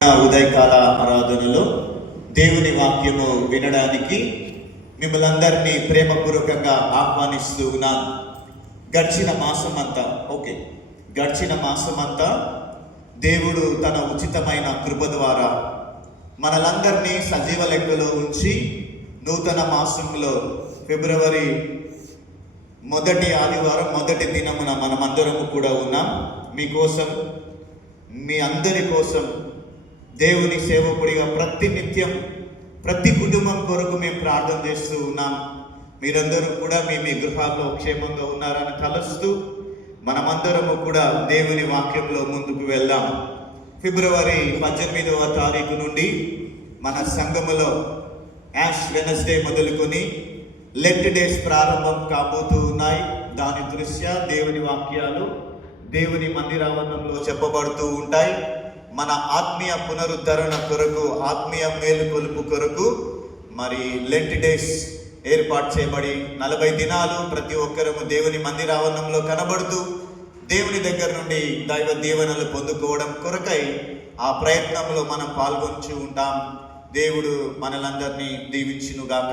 ఉదయకాల ఆరాధనలో దేవుని వాక్యము వినడానికి మిమ్మల్ని అందరినీ ప్రేమపూర్వకంగా ఆహ్వానిస్తూ ఉన్నాను. గడిచిన మాసమంతా దేవుడు తన ఉచితమైన కృప ద్వారా మనలందరినీ సజీవ లెక్కలో ఉంచి నూతన మాసంలో ఫిబ్రవరి మొదటి ఆదివారం మొదటి దినమున మనమందరము కూడా ఉన్నాం. మీకోసం, మీ అందరి కోసం దేవుని సేవకుడిగా ప్రతినిత్యం ప్రతి కుటుంబం కొరకు మేము ప్రార్థన చేస్తూ ఉన్నాం. మీరందరూ కూడా మీ గృహాల్లో క్షేమంగా ఉన్నారని తలస్తూ మనమందరము కూడా దేవుని వాక్యంలో ముందుకు వెళ్దాం. ఫిబ్రవరి 18వ తారీఖు నుండి మన సంఘములో యాష్ వెనస్డే మొదలుకొని లెంట్ డేస్ ప్రారంభం కాబోతూ ఉన్నాయి. దాని దృష్ట్యా దేవుని వాక్యాలు దేవుని మందిరావరణంలో చెప్పబడుతూ ఉంటాయి. మన ఆత్మీయ పునరుద్ధరణ కొరకు, ఆత్మీయ మేలుకొలుపు కొరకు మరి లెంట్ డేస్ ఏర్పాటు చేయబడి 40 దినాలు ప్రతి ఒక్కరము దేవుని మందిరావరణంలో కనబడుతూ దేవుని దగ్గర నుండి దైవ దీవెనలు పొందుకోవడం కొరకై ఆ ప్రయత్నంలో మనం పాల్గొంటూ ఉంటాం. దేవుడు మనలందరినీ దీవించునుగాక.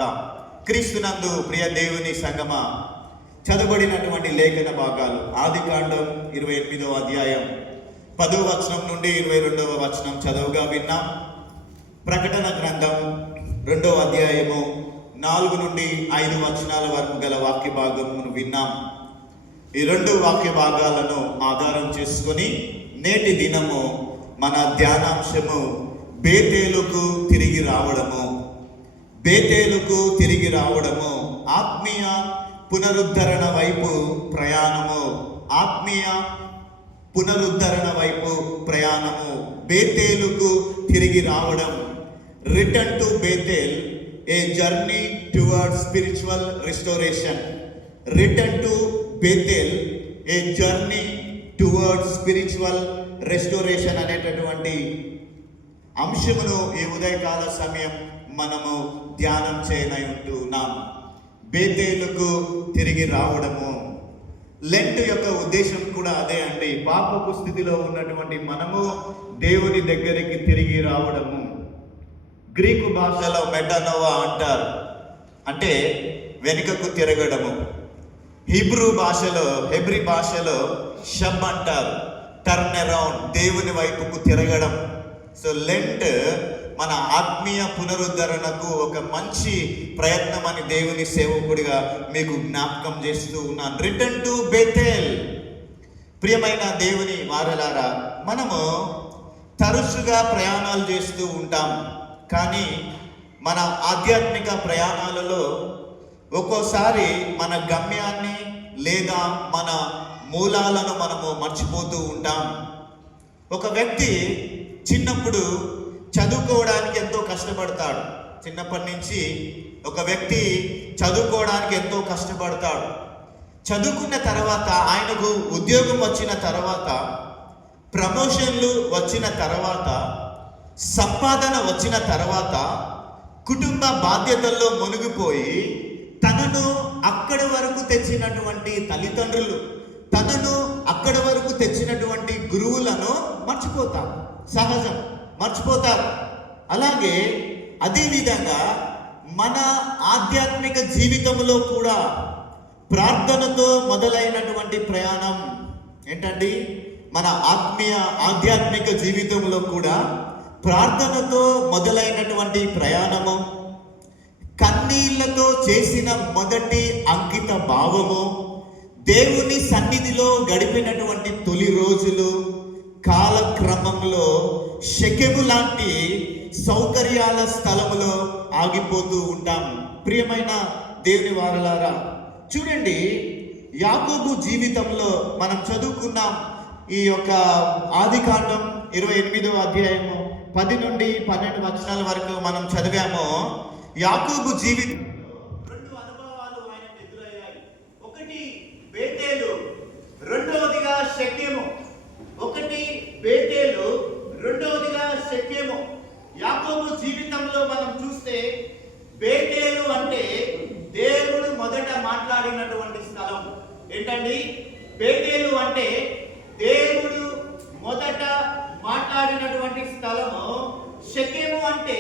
క్రీస్తునందు ప్రియ దేవుని సంగమా, చదవబడినటువంటి లేఖన భాగాలు ఆదికాండం 28వ అధ్యాయం 10వ వచనం నుండి 22వ వచనం చదువుగా విన్నాం. ప్రకటన గ్రంథం 2వ అధ్యాయము 4 నుండి 5 వచనాల వరకు గల వాక్య భాగమును విన్నాం. ఈ 2 వాక్య భాగాలను ఆధారం చేసుకొని నేటి దినము మన ధ్యానాంశము బేతేలుకు తిరిగి రావడము, ఆత్మీయ పునరుద్ధరణ వైపు ప్రయాణము, బేతేలుకు తిరిగి రావడం. Return to Bethel, A journey towards spiritual restoration. Return to Bethel, A journey towards spiritual restoration అనేటటువంటి అంశమును ఈ ఉదయకాల సమయం మనము ధ్యానం చేయనై ఉంటున్నాం. బేతేలుకు తిరిగి రావడము. లెంట్ యొక్క ఉద్దేశం కూడా అదే అండి. పాపపు స్థితిలో ఉన్నటువంటి మనము దేవుని దగ్గరికి తిరిగి రావడము. గ్రీకు భాషలో మెటానోవా అంటారు, అంటే వెనుకకు తిరగడము. హెబ్రీ భాషలో షబ్ అంటారు, టర్న్ అరౌండ్, దేవుని వైపుకు తిరగడం. సో లెంట్ మన ఆత్మీయ పునరుద్ధరణకు ఒక మంచి ప్రయత్నం అని దేవుని సేవకుడిగా మీకు జ్ఞాపకం చేస్తూ ఉన్నాను. Return to Bethel. ప్రియమైన దేవుని వారలారా, మనము తరచుగా ప్రయాణాలు చేస్తూ ఉంటాం, కానీ మన ఆధ్యాత్మిక ప్రయాణాలలో ఒక్కోసారి మన గమ్యాన్ని లేదా మన మూలాలను మనము మర్చిపోతూ ఉంటాం. ఒక వ్యక్తి చిన్నప్పుడు చదువుకోవడానికి ఎంతో కష్టపడతాడు. చిన్నప్పటి నుంచి ఒక వ్యక్తి చదువుకోవడానికి ఎంతో కష్టపడతాడు. చదువుకున్న తర్వాత, ఆయనకు ఉద్యోగం వచ్చిన తర్వాత, ప్రమోషన్లు వచ్చిన తర్వాత, సంపాదన వచ్చిన తర్వాత, కుటుంబ బాధ్యతల్లో మునిగిపోయి తనను అక్కడి వరకు తెచ్చినటువంటి తల్లిదండ్రులు, తనను అక్కడి వరకు తెచ్చినటువంటి గురువులను మర్చిపోతారు. సహజం, మర్చిపోతారు. అలాగే అదేవిధంగా మన ఆధ్యాత్మిక జీవితంలో కూడా ప్రార్థనతో మొదలైనటువంటి ప్రయాణం ఏంటండి? మన ఆధ్యాత్మిక జీవితంలో కూడా ప్రార్థనతో మొదలైనటువంటి ప్రయాణము, కన్నీళ్లతో చేసిన మొదటి అంకిత భావము, దేవుని సన్నిధిలో గడిపినటువంటి తొలి రోజులు, కాలక్రమంలో షెకెము లాంటి సౌకర్యాల స్థలములో ఆగిపోతూ ఉంటాం. ప్రియమైన దేవుని వారలారా, చూడండి, యాకోబు జీవితంలో మనం చదువుకున్నాం. ఈ యొక్క ఆదికాండం 28వ అధ్యాయము 10 నుండి 12 వచనాల వరకు మనం చదివాము. యాకోబు జీవితం 2 అనుభవాలు ఆయనకు ఎదురయ్యాయి. ఒకటి బేతేలు, రెండవదిగా షెకెము. యాకోబు జీవితంలో మనం చూస్తే బేతేలు అంటే దేవుడు మొదట మాట్లాడినటువంటి స్థలం. ఏంటండి? బేతేలు అంటే దేవుడు మొదట మాట్లాడినటువంటి స్థలము షెకెము అంటే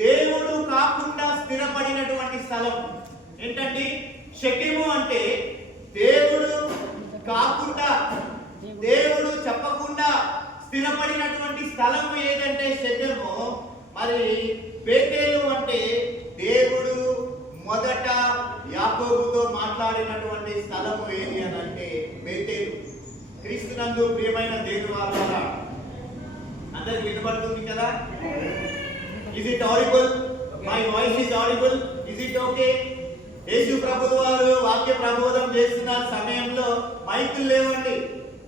దేవుడు కాకుండా స్థిరపడినటువంటి స్థలం. ఏంటండి షెకెము అంటే? దేవుడు కాకుండా, దేవుడు చెప్పకుండా స్థిరపడినటువంటి స్థలం ఏదంటే షెకెము. మరి బేతేలు అంటే దేవుడు మొదట యాకోబుతో మాట్లాడినటువంటి స్థలము ఏది అని అంటే బేతేలు. క్రీస్తునందు ప్రియమైన దేవుని వారలారా, అందరికి వినబడుతుంది కదా? Is it audible? My voice is audible? Is it okay? యేసు ప్రభువు వారు వాక్య ప్రబోధం చేస్తున్న సమయంలో మైకులు లేవండి.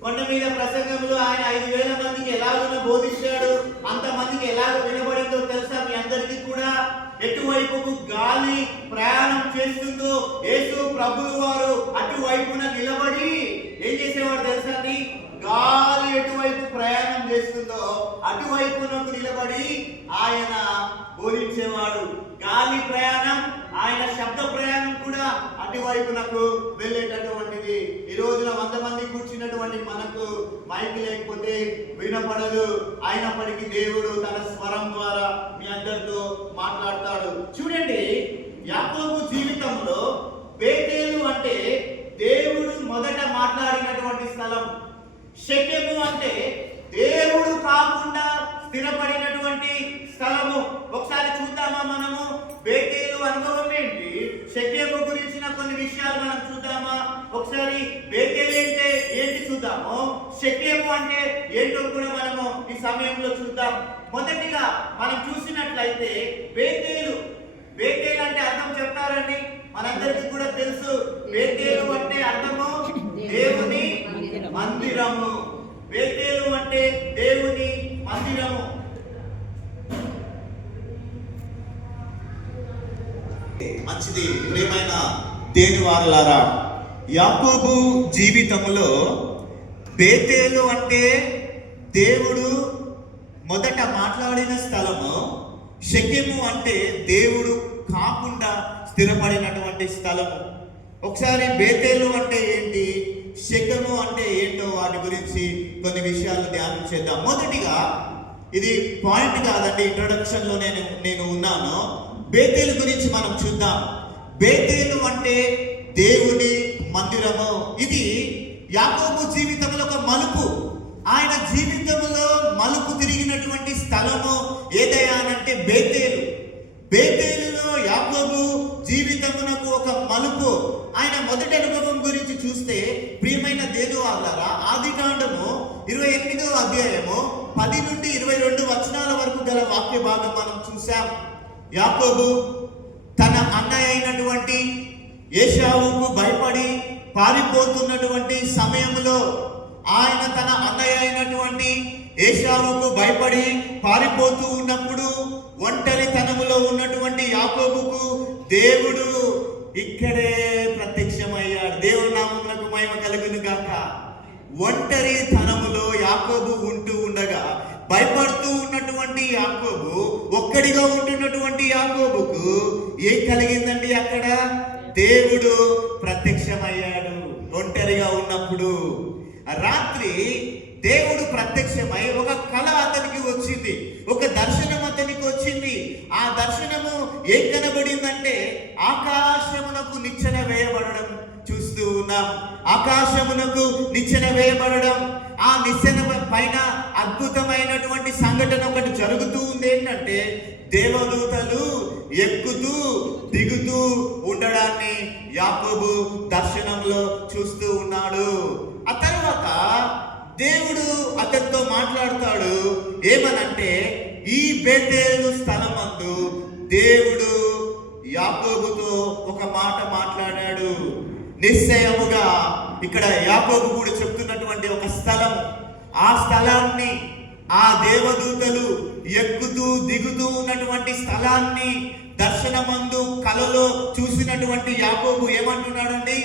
కొండ మీద ప్రసంగంలో ఆయన 5,000 మందికి ఎలాగో బోధించాడు, అంతమందికి ఎలాగో వినబడిందో తెలుసా మీ అందరికీ కూడా? ఎటువైపుకు గాలి ప్రయాణం చేస్తుందో యేసు ప్రభువు వారు అటువైపున నిలబడి ఏం చేసేవాడు తెలుసా అండి? గాలి ఎటువైపు ప్రయాణం చేస్తుందో అటువైపునకు నిలబడి ఆయన బోధించేవాడు. గాలి ప్రయాణం, ఆయన శబ్ద ప్రయాణం కూడా అటువైపునకు వెళ్ళేటటువంటిది. ఈ రోజున 100 మంది కూర్చున్నటువంటి మనకు మైక్ లేకపోతే వినపడదు. అయినప్పటికీ దేవుడు తన స్వరం ద్వారా మీ అందరితో మాట్లాడతాడు. చూడండి, యాకోబు జీవితంలో బేతేలు అంటే దేవుడు మొదట మాట్లాడినటువంటి స్థలం. షెకెము అంటే దేవుడు కాకుండా స్థిరపడినటువంటి స్థలము. ఒకసారి చూద్దామా మనము బేతేలు అనుభవం ఏంటి, షెకెము గురించిన కొన్ని విషయాలు మనం చూద్దామా? ఒకసారి బేతేలు అంటే ఏంటి చూద్దాము, షెకెము అంటే ఏంటో కూడా మనము ఈ సమయంలో చూద్దాం. మొదటిగా మనం చూసినట్లయితే బేతేలు అంటే అర్థం చెప్తారండి, మనందరికీ కూడా తెలుసు. బేతేలు అంటే అర్థము దేవుని మందిరము. బేతేలు అంటే దేవుని మందిరము. మంచిది ప్రియమైన దేవుని వారలారా, యాకోబు జీవితంలో బేతేలు అంటే దేవుడు మొదట మాట్లాడిన స్థలము, షెకెము అంటే దేవుడు కాకుండా స్థిరపడినటువంటి స్థలము. ఒకసారి బేతేలు అంటే ఏంటి, షెకెము అంటే ఏంటో వాటి గురించి కొన్ని విషయాలు ధ్యానం చేద్దాం. మొదటిగా, ఇది పాయింట్ కాదండి, ఇంట్రొడక్షన్ లో నేను ఉన్నాను. బేతేలు గురించి మనం చూద్దాం. బేతేలు అంటే దేవుని మందిరము. ఇది యాకోబు జీవితంలో ఒక మలుపు. ఆయన జీవితంలో మలుపు తిరిగినటువంటి స్థలము ఏదయ్యా అంటే బేతేలు. బేతేలులో యాకోబు జీవితమునకు ఒక మలుపు. ఆయన మొదటి అనుభవం గురించి చూస్తే ప్రియమైన దేవుని వారలారా, ఆదికాండము 28వ అధ్యాయము 10 నుండి 22 వచనాల వరకు గల వాక్య భాగం మనం చూసాం. యాకోబు తన అన్నయ్య అయినటువంటి ఏశావుకు భయపడి పారిపోతున్నటువంటి సమయంలో, ఆయన తన అన్నయ్య అయినటువంటి ఏశావుకు భయపడి పారిపోతూ ఉన్నప్పుడు ఒంటరితనములో ఉన్నటువంటి యాకోబుకు దేవుడు ఇక్కడే ప్రత్యక్షమయ్యాడు. దేవుని నామమునకు మహిమ కలుగును గాక. ఒంటరితనములో యాకోబు ఉంటూ ఉండగా, భయపడుతూ ఉన్నటువంటి యాకోబు, ఒక్కడిగా ఉంటున్నటువంటి యాకోబుకు ఏం కలిగిందండి? అక్కడ దేవుడు ప్రత్యక్షమయ్యాడు. ఒంటరిగా ఉన్నప్పుడు రాత్రి దేవుడు ప్రత్యక్షమై ఒక కళ అతనికి వచ్చింది, ఒక దర్శనం అతనికి వచ్చింది. ఆ దర్శనము ఏం కనబడిందంటే ఆకాశమునకు నిచ్చెన వేయబడడం చూస్తూ ఉన్నాం. ఆకాశమునకు నిచ్చెన వేయబడడం, ఆ నిచ్చెన పైన అద్భుతమైనటువంటి సంఘటన ఒకటి జరుగుతూ ఉంది. ఏంటంటే దేవదూతలు ఎక్కుతూ దిగుతూ ఉండడాన్ని యాకోబు దర్శనంలో చూస్తూ ఉన్నాడు. ఆ తర్వాత దేవుడు అతనితో మాట్లాడతాడు. ఏమనంటే, ఈ బేతేలు స్థలమందు దేవుడు యాకోబుతో ఒక మాట మాట్లాడాడు. నిశ్చయముగా ఇక్కడ యాకోబు కూడా చెప్తున్నటువంటి ఒక స్థలం, ఆ స్థలాన్ని, ఆ దేవదూతలు ఎక్కుతూ దిగుతూ ఉన్నటువంటి స్థలాన్ని దర్శనమందు కలలో చూసినటువంటి యాకోబు ఏమంటున్నాడండి?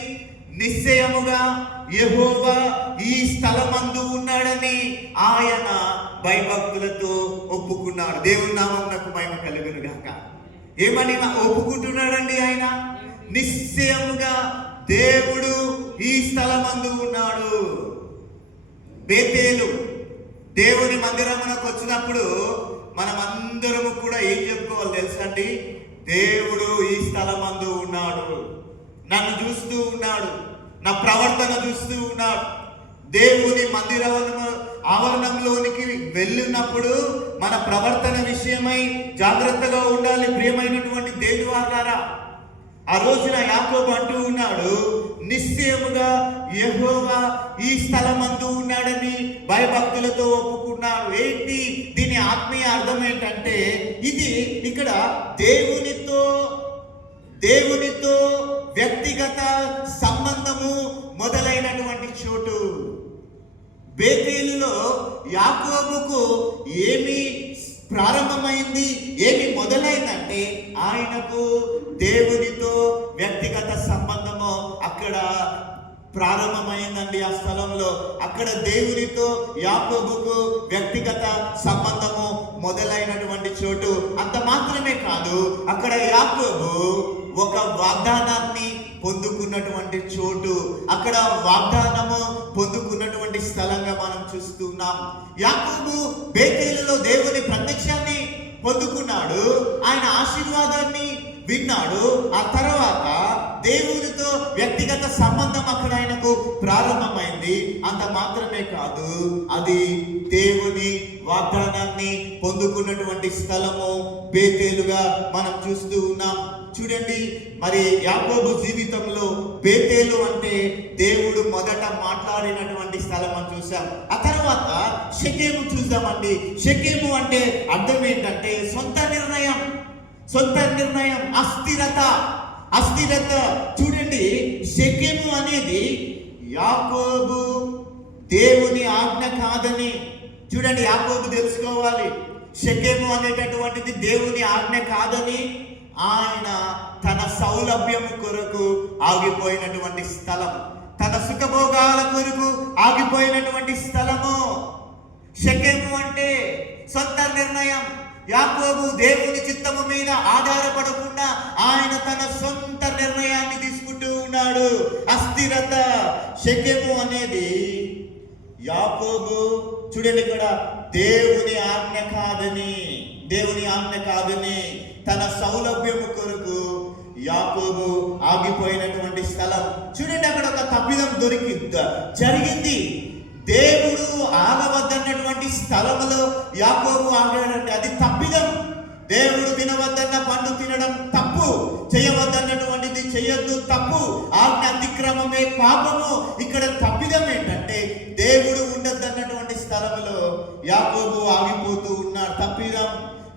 నిశ్చయముగా యెహోవా ఈ స్థలమందు ఉన్నాడని ఆయన భయభక్తులతో ఒప్పుకున్నాడు. దేవుని నామమునకు మహిమ కలుగును గాక. ఏమని ఒప్పుకుంటున్నాడండి ఆయన? నిశ్చయముగా దేవుడు ఈ స్థలమందు ఉన్నాడు. బేతేలు దేవుని మందిరమునకు వచ్చినప్పుడు మనం అందరము కూడా ఏం చెప్పుకోవాలి తెలుసా అండి? దేవుడు ఈ స్థలమందు ఉన్నాడు, నన్ను చూస్తూ ఉన్నాడు, నా ప్రవర్తన చూస్తూ ఉన్నాడు. దేవుని ఆవరణంలోనికి వెళ్ళినప్పుడు మన ప్రవర్తన విషయమై జాగ్రత్తగా ఉండాలి. ప్రియమైనటువంటి దేవుని వారలారా, ఆ రోజున యాకోబు అంటూ ఉన్నాడు, నిశ్చయముగా యెహోవా ఈ స్థలమందు ఉన్నాడని భయభక్తులతో ఒప్పుకున్నాడు. ఏంటి దీని ఆత్మీయ అర్థం ఏంటంటే, ఇది ఇక్కడ దేవునితో వ్యక్తిగత సంబంధము మొదలైనటువంటి చోటు. బేతేలులో యాకోబుకు ఏమి ప్రారంభమైంది, ఏమి మొదలైందంటే ఆయనకు దేవునితో వ్యక్తిగత సంబంధము అక్కడ ప్రారంభమైందండి. ఆ స్థలంలో అక్కడ దేవునితో యాకోబుకు వ్యక్తిగత సంబంధము మొదలైనటువంటి చోటు. అంత మాత్రమే కాదు, అక్కడ యాకోబు ఒక వాగ్దానాన్ని పొందుకున్నటువంటి చోటు, అక్కడ వాగ్దానము పొందుకున్నటువంటి స్థలంగా మనం చూస్తున్నాం. యాకోబు బేతేలులో దేవుని ప్రత్యక్షాన్ని పొందుకున్నాడు, ఆయన ఆశీర్వాదాన్ని విన్నాడు. ఆ తర్వాత దేవునితో వ్యక్తిగత సంబంధం అక్కడ ఆయనకు ప్రారంభమైంది. అంత మాత్రమే కాదు, అది దేవుని వాగ్దానాన్ని పొందుకున్నటువంటి స్థలము బేతేలుగా మనం చూస్తూ ఉన్నాం. చూడండి, మరి యాకోబు జీవితంలో బేతేలు అంటే దేవుడు మొదట మాట్లాడినటువంటి స్థలం అని చూసాం. ఆ తర్వాత షెకెము చూసామండి. షెకెము అంటే అర్థం ఏంటంటే సొంత నిర్ణయం, అస్థిరత. చూడండి, షెకెము అనేది యాకోబు దేవుని ఆజ్ఞ కాదని, చూడండి యాకోబు తెలుసుకోవాలి, షెకెము అనేటటువంటిది దేవుని ఆజ్ఞ కాదని ఆయన తన సౌలభ్యము కొరకు ఆగిపోయినటువంటి స్థలం, తన సుఖభోగాల కొరకు ఆగిపోయినటువంటి స్థలము. షెకెము అంటే సొంత నిర్ణయం. యాకోబు దేవుని చిత్తము మీద ఆధారపడకుండా ఆయన తన సొంత నిర్ణయాన్ని తీసుకుంటూ ఉన్నాడు. అస్థిరత. షెకెము అనేది యాకోబు, చూడండి ఇక్కడ దేవుని ఆజ్ఞ కాదని తన సౌలభ్యము కొరకు యాకోబు ఆగిపోయినటువంటి స్థలం. చూడండి, అక్కడ ఒక తప్పిదం జరిగింది. దేవుడు ఆగవద్దన్నటువంటి స్థలములో యాకోబు ఆగాడంటే అది తప్పిదం. దేవుడు తినవద్దన్న పండు తినడం తప్పు, చేయవద్దన్నటువంటిది చేయొద్దు తప్పు, ఆజ్ఞ అతిక్రమమే పాపము. ఇక్కడ తప్పిదం ఏంటంటే దేవుడు ఉండద్దన్నటువంటి స్థలములో యాకోబు ఆగిపోతూ ఉన్నాడు. తప్పిదం.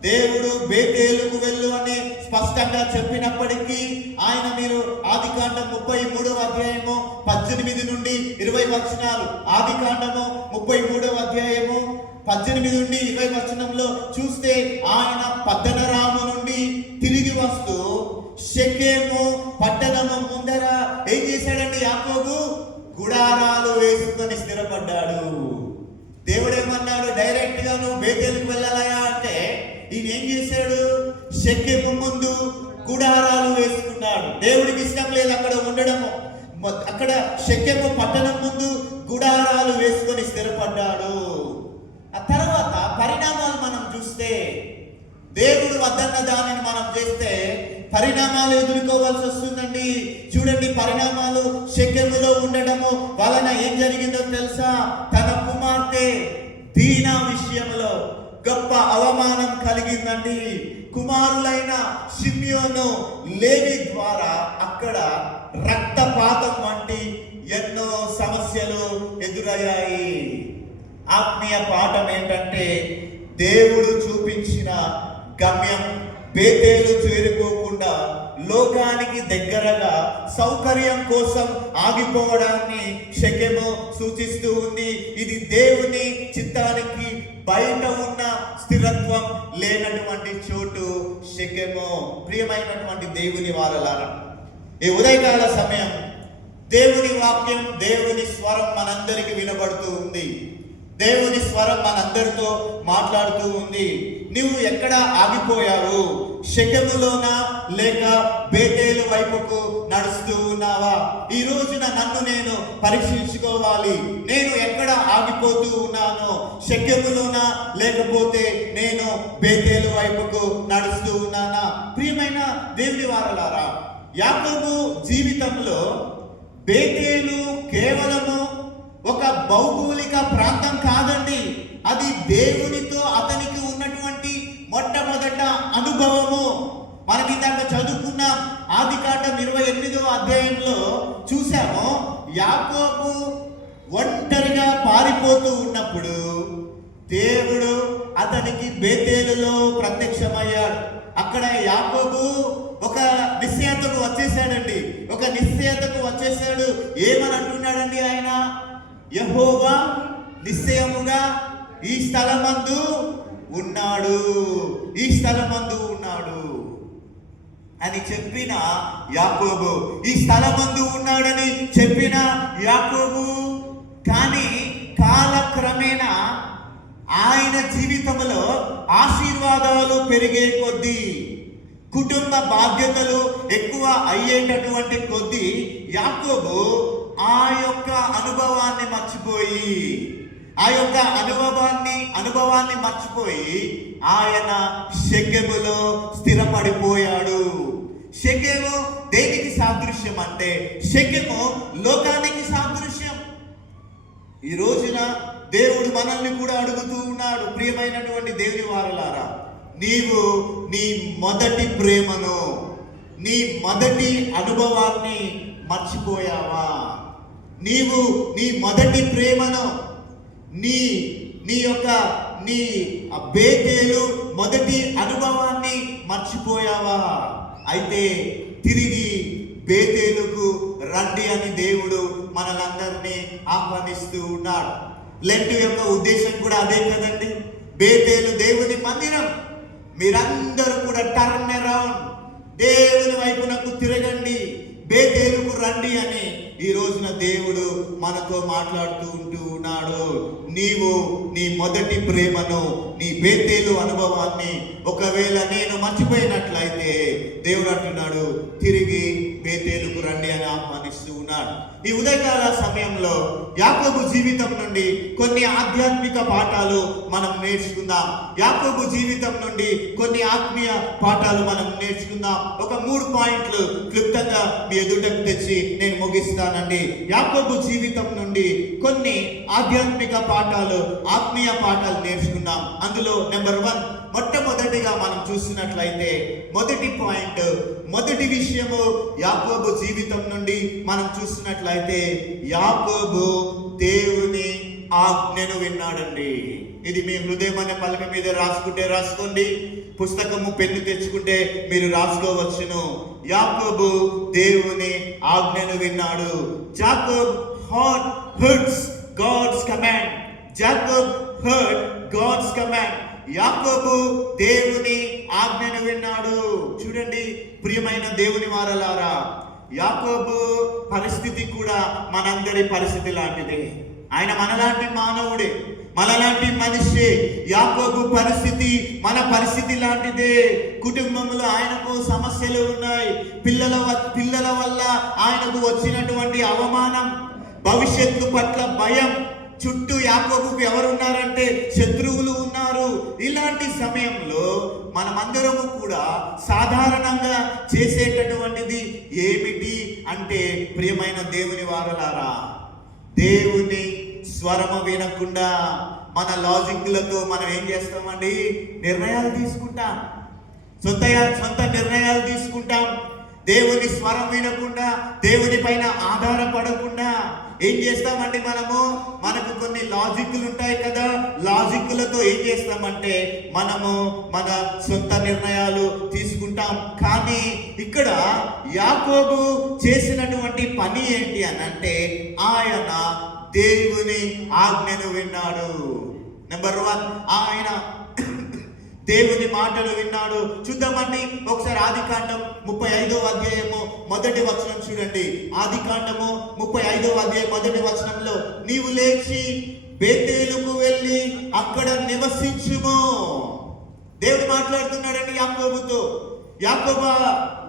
దేవుడు బేతేలుకు వెళ్ళు అని స్పష్టంగా చెప్పినప్పటికీ ఆయన, మీరు ఆదికాండం 33వ అధ్యాయము 18 నుండి 20 వచనాలు, ఆదికాండము 33వ అధ్యాయము 18 నుండి 20 వచనంలో చూస్తే ఆయన పద్దనరాము నుండి తిరిగి వస్తూ షెకెము పట్టణము ముందర ఏం చేశాడండి? యాకోబు గుడారాలు వేసుకొని స్థిరపడ్డాడు. దేవుడేమన్నాడు? డైరెక్ట్ గా నువ్వు బేతేలుకు వెళ్ళాలయా అంటే ఈయన ఏం చేశాడు? షెకెము ముందు గుడారాలు వేసుకున్నాడు. దేవుడికి ఇష్టం లేదు అక్కడ ఉండడము. అక్కడ షెకెము పట్టణం ముందు గుడారాలు వేసుకొని స్థిరపడ్డాడు. ఆ తర్వాత పరిణామాలు మనం చూస్తే, దేవుడు వద్దన్న దానిని మనం చేస్తే పరిణామాలు ఎదుర్కోవాల్సి వస్తుందండి. చూడండి, పరిణామాలు షెకెములో ఉండడము వలన ఏం జరిగిందో తెలుసా? తన కుమార్తె దీనా విషయంలో గొప్ప అవమానం కలిగిందండి. కుమారులైన షిమ్యోను, లేవి ద్వారా అక్కడ రక్తపాతం వంటి ఎన్నో సమస్యలు ఎదురయ్యాయి. ఆత్మీయ పాఠం ఏంటంటే, దేవుడు చూపించిన గమ్యం బేతేలు చేరుకోకుండా లోకానికి దగ్గరగా సౌకర్యం కోసం ఆగిపోవడాన్ని షెకెము సూచిస్తూ ఉంది. ఇది దేవుని చిత్తానికి బయట ఉన్న స్థిరత్వం లేనటువంటి చోటు షెకెము. ప్రియమైనటువంటి దేవుని వారలారా, ఈ ఉదయకాల సమయం దేవుని వాక్యం, దేవుని స్వరం మనందరికీ వినబడుతూ ఉంది. దేవుని స్వరం మనందరితో మాట్లాడుతూ ఉంది. నువ్వు ఎక్కడ ఆగిపోయావు? షెకెములోనా లేక బేతేలు వైపుకు నడుస్తూ ఉన్నావా? ఈ రోజున నన్ను నేను పరీక్షించుకోవాలి. నేను ఎక్కడ ఆగిపోతూ ఉన్నాను? షెకెములోనా లేకపోతే నేను బేతేలు వైపుకు నడుస్తూ ఉన్నానా? ప్రియమైన దేవుని వారలారా, యాకోబు జీవితంలో బేతేలు కేవలము ఒక భౌగోళిక ప్రాంతం కాదండి, అది దేవునితో అతనికి ఉన్నటువంటి మొట్టమొదట అనుభవము. మనం ఇందాక చదువుకున్నాం, ఆదికాండం 28వ అధ్యాయంలో చూసాము, యాకోబు ఒంటరిగా పారిపోతూ ఉన్నప్పుడు దేవుడు అతనికి బేతేలులో ప్రత్యక్షమయ్యాడు. అక్కడ యాకోబు ఒక నిశ్చయతకు వచ్చేసాడండి, ఒక నిశ్చయతకు వచ్చేసాడు. ఏమని అంటున్నాడండి ఆయన? యెహోవా నిశ్చయముగా ఈ స్థలమందు ఉన్నాడు, ఈ స్థలమందు ఉన్నాడు అని చెప్పిన యాకోబు, ఈ స్థలమందు ఉన్నాడని చెప్పిన యాకోబు, కానీ కాలక్రమేణా ఆయన జీవితంలో ఆశీర్వాదాలు పెరిగే కొద్దీ, కుటుంబ బాధ్యతలు ఎక్కువ అయ్యేటటువంటి కొద్దీ యాకోబు ఆ యొక్క అనుభవాన్ని మర్చిపోయి, ఆ యొక్క అనుభవాన్ని మర్చిపోయి ఆయన షెకెములో స్థిరపడిపోయాడు. షెకెము దేనికి సాదృశ్యం అంటే, షెకెము లోకానికి సాదృశ్యం. ఈ రోజున దేవుడు మనల్ని కూడా అడుగుతూ ఉన్నాడు, ప్రియమైనటువంటి దేవుని వారలారా, నీవు నీ మొదటి ప్రేమను, నీ మొదటి అనుభవాన్ని మర్చిపోయావా? నీవు నీ మొదటి ప్రేమను, నీ బేతేలు మొదటి అనుభవాన్ని మర్చిపోయావా? అయితే తిరిగి బేతేలుకు రండి అని దేవుడు మనలందరినీ ఆహ్వానిస్తూ ఉన్నాడు. లెంట్ యొక్క ఉద్దేశం కూడా అదే కదండి. బేతేలు దేవుని మందిరం, మీరందరూ కూడా టర్న్ అరౌండ్, దేవుని వైపునకు తిరగండి, బేతేలుకు రండి అని ఈ రోజున దేవుడు మనతో మాట్లాడుతూ ఉన్నాడు. నీవు నీ మొదటి ప్రేమను, నీ బేతేలు అనుభవాన్ని ఒకవేళ నేను మర్చిపోయినట్లయితే దేవుడు అంటున్నాడు, తిరిగి బేతేలుకు రండి అని ఆహ్వానిస్తూ ఉన్నాడు. ఈ ఉదయకాల సమయంలో యాకోబు జీవితం నుండి కొన్ని ఆధ్యాత్మిక పాఠాలు మనం నేర్చుకుందాం. యాకోబు జీవితం నుండి కొన్ని ఆత్మీయ పాఠాలు మనం నేర్చుకుందాం. ఒక 3 పాయింట్లు క్లుప్తంగా మీ ఎదుటకు తెచ్చి నేను ముగిస్తానండి. యాకోబు జీవితం నుండి కొన్ని ఆధ్యాత్మిక పాఠాలు, ఆత్మీయ పాఠాలు నేర్చుకుందాం. అందులో నెంబర్ 1, మొట్టమొదటిగా మనం చూసినట్లయితే మొదటి పాయింట్, మొదటి విషయము యాకోబు జీవితం నుండి మనం చూసినట్లయితే యాకోబు దేవుని ఆజ్ఞను విన్నాడండి. ఇది మీ హృదయం అనే పలక మీద రాసుకుంటే రాసుకోండి, పుస్తకము పెన్ను తెచ్చుకుంటే మీరు రాసుకోవచ్చును. యాకోబు దేవుని ఆజ్ఞను విన్నాడు. Jacob heard God's command. Jacob heard God's command. యాకోబు దేవుని ఆజ్ఞను విన్నాడు. చూడండి ప్రియమైన దేవుని వారలారా, యాకోబు పరిస్థితి కూడా మనందరి పరిస్థితి లాంటిదే. ఆయన మనలాంటి మానవుడే, మనలాంటి మనిషి. యాకోబు పరిస్థితి మన పరిస్థితి లాంటిదే. కుటుంబంలో ఆయనకు సమస్యలు ఉన్నాయి. పిల్లల వల్ల ఆయనకు వచ్చినటువంటి అవమానం, భవిష్యత్తు పట్ల భయం, చుట్టూ యాకోబుకు ఎవరున్నారంటే శత్రువులు ఉన్నారు. ఇలాంటి సమయంలో మనమందరము కూడా సాధారణంగా చేసేటటువంటిది ఏమిటి అంటే, ప్రియమైన దేవుని వారలారా, దేవుని స్వరము వినకుండా మన లాజిక్లతో మనం ఏం చేస్తామండి? నిర్ణయాలు తీసుకుంటాం, సొంత నిర్ణయాలు తీసుకుంటాం. దేవుని స్వరం వినకుండా, దేవుని పైన ఆధారపడకుండా ఏం చేస్తామండి? మనకు కొన్ని లాజిక్లు ఉంటాయి కదా, లాజిక్లతో ఏం చేస్తామంటే మనము మన సొంత నిర్ణయాలు తీసుకుంటాం. కానీ ఇక్కడ యాకోబు చేసినటువంటి పని ఏంటి అని అంటే, ఆయన దేవుని ఆజ్ఞను విన్నాడు. నెంబర్ 1, ఆయన దేవుని మాటలు విన్నాడు. చూద్దామండి ఒకసారి ఆదికాండం 35వ అధ్యాయము 1వ వచనం చూడండి. ఆదికాండము 35వ అధ్యాయం 1వ వచనంలో, నీవు లేచి బేతేలుకు వెళ్ళి అక్కడ నివసించుము. దేవుడు మాట్లాడుతున్నాడండి యాకోబుతో, యాకోబా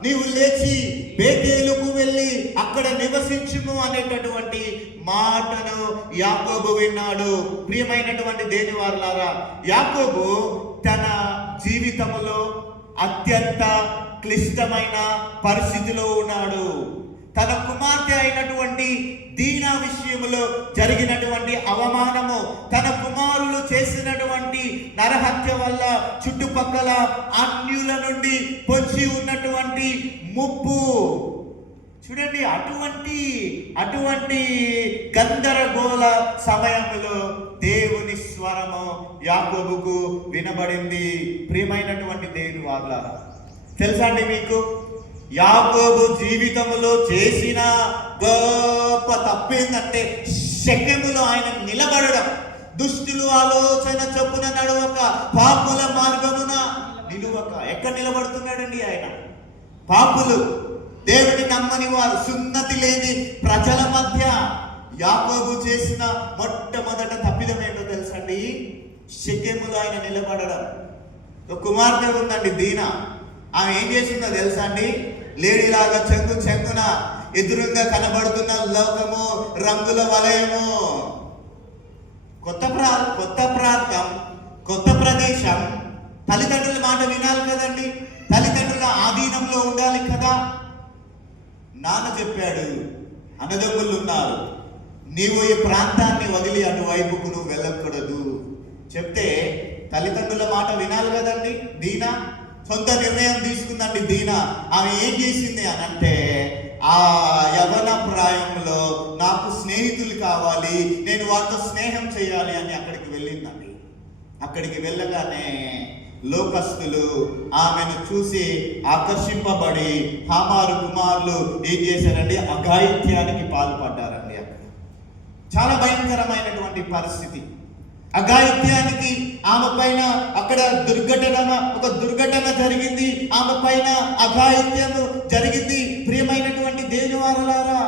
నీవు లేచి బేతేలుకు వెళ్ళి అక్కడ నివసించుము అనేటటువంటి మాటను యాకోబు విన్నాడు. ప్రియమైనటువంటి దేని వారలారా, యాకోబు తన జీవితంలో అత్యంత క్లిష్టమైన పరిస్థితిలో ఉన్నాడు. తన కుమార్తె అయినటువంటి దీనా విషయంలో జరిగినటువంటి అవమానము, తన కుమారులు చేసినటువంటి నరహత్య వల్ల చుట్టుపక్కల అన్యుల నుండి పొంచి ఉన్నటువంటి ముప్పు చూడండి. అటువంటి గందరగోళ సమయంలో దేవుని స్వరము యాకోబుకు వినబడింది. ప్రియమైనటువంటి దేవుని వారలారా, తెలుసా అండి మీకు, యాకోబు జీవితంలో చేసిన గొప్ప తప్పేందంటే షెకెములో ఆయన నిలబడడం. దుష్టులు ఆలోచన చొప్పున నడవక, పాపుల మార్గమున నిలువక. ఎక్కడ నిలబడుతున్నాడండి ఆయన? పాపులు, దేవుని నమ్మని వారు, సున్నతి లేని ప్రజల మధ్య యాకోబు చేసిన మొట్టమొదట తప్పిదం ఏంటో తెలుసండి? షెకెములో ఆయన నిలబడడం. ఒక కుమార్తె ఉందండి దీనా, ఆమె ఏం చేసిందో తెలుసా అండి? లేడీలాగా చెంగున ఎదురుగా కనబడుతున్న లోకము, రంగుల వలయము, కొత్త ప్రాంతం, కొత్త ప్రదేశం, తల్లిదండ్రుల మాట వినాలి కదండి, తల్లిదండ్రుల ఆధీనంలో ఉండాలి కదా. నాన్న చెప్పాడు, అన్నదమ్ములు ఉన్నారు, నీవు ఈ ప్రాంతాన్ని వదిలి అటువైపుకు నువ్వు వెళ్ళకూడదు చెప్తే తల్లిదండ్రుల మాట వినాలి కదండి. దీనా సొంత నిర్ణయం తీసుకుందండి. దీనా ఆమె ఏం చేసింది అని అంటే, ఆ యవన ప్రాయంలో నాకు స్నేహితులు కావాలి, నేను వారితో స్నేహం చేయాలి అని అక్కడికి వెళ్ళిందండి. అక్కడికి వెళ్ళగానే లోకస్తులు ఆమెను చూసి ఆకర్షింపబడి హామారు కుమారులు ఏం చేశారండి? అఘాయిత్యానికి పాల్పడ్డారండి. అక్కడ చాలా భయంకరమైనటువంటి పరిస్థితి. అఘాయిత్యానికి ఆమె పైన అక్కడ ఒక దుర్ఘటన జరిగింది. ఆమె పైన అఘాయిత్యము జరిగింది. ప్రియమైనటువంటి దేవుని వారలారా,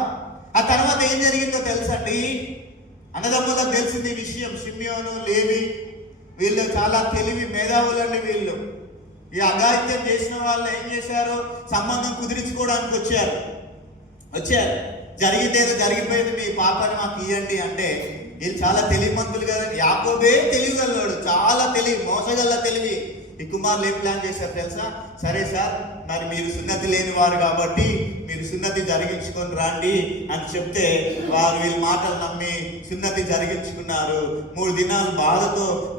ఆ తర్వాత ఏం జరిగిందో తెలుసండి? అన్నదమ్ములకు తెలిసింది ఈ విషయం. షిమ్యోను, లేవి వీళ్ళు చాలా తెలివి మేధావులండి. వీళ్ళు ఈ అఘాయిత్యం చేసిన వాళ్ళు ఏం చేశారు? సంబంధం కుదిరించుకోవడానికి వచ్చారు. జరిగిందేదో జరిగిపోయింది, మీ పాపని మాకు ఇవ్వండి అంటే వీళ్ళు చాలా తెలివిమంతులు కదండి. యాకోబే తెలివిగలవాడు, చాలా తెలివి, మోసగల్ల తెలివి. ఈ కుమారులు ఏం ప్లాన్ చేశారు తెలుసా? సరే సార్, మరి మీరు సున్నతి లేని వారు కాబట్టి మీరు సున్నతి జరిగించుకొని రండి అని చెప్తే వీళ్ళ మాటలు నమ్మి సున్నతి జరిగించుకున్నారు. 3 దినాలు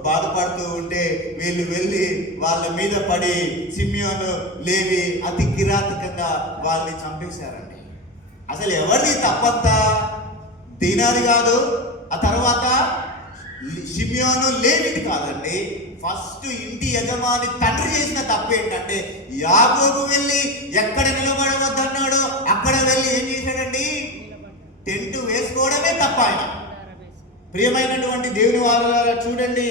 బాధపడుతూ ఉంటే వీళ్ళు వెళ్ళి వాళ్ళ మీద పడి షిమ్యోను, లేవి అతి కిరాతకంగా వాళ్ళని చంపేశారండి. అసలు ఎవరిది తప్పంతా? దీనాది కాదు, ఆ తర్వాత షిమ్యోను, లేవిది కాదండి. ఫస్ట్ ఇంటి యజమాని తండ్రి చేసిన తప్పు ఏంటంటే, యాకోబు వెళ్ళి ఎక్కడ నిలబడవద్దన్నాడో అక్కడ వెళ్ళి ఏం చేశాడండి? టెంట్ వేసుకోవడమే తప్ప ఆయన. ప్రియమైనటువంటి దేవుని వారలారా, చూడండి,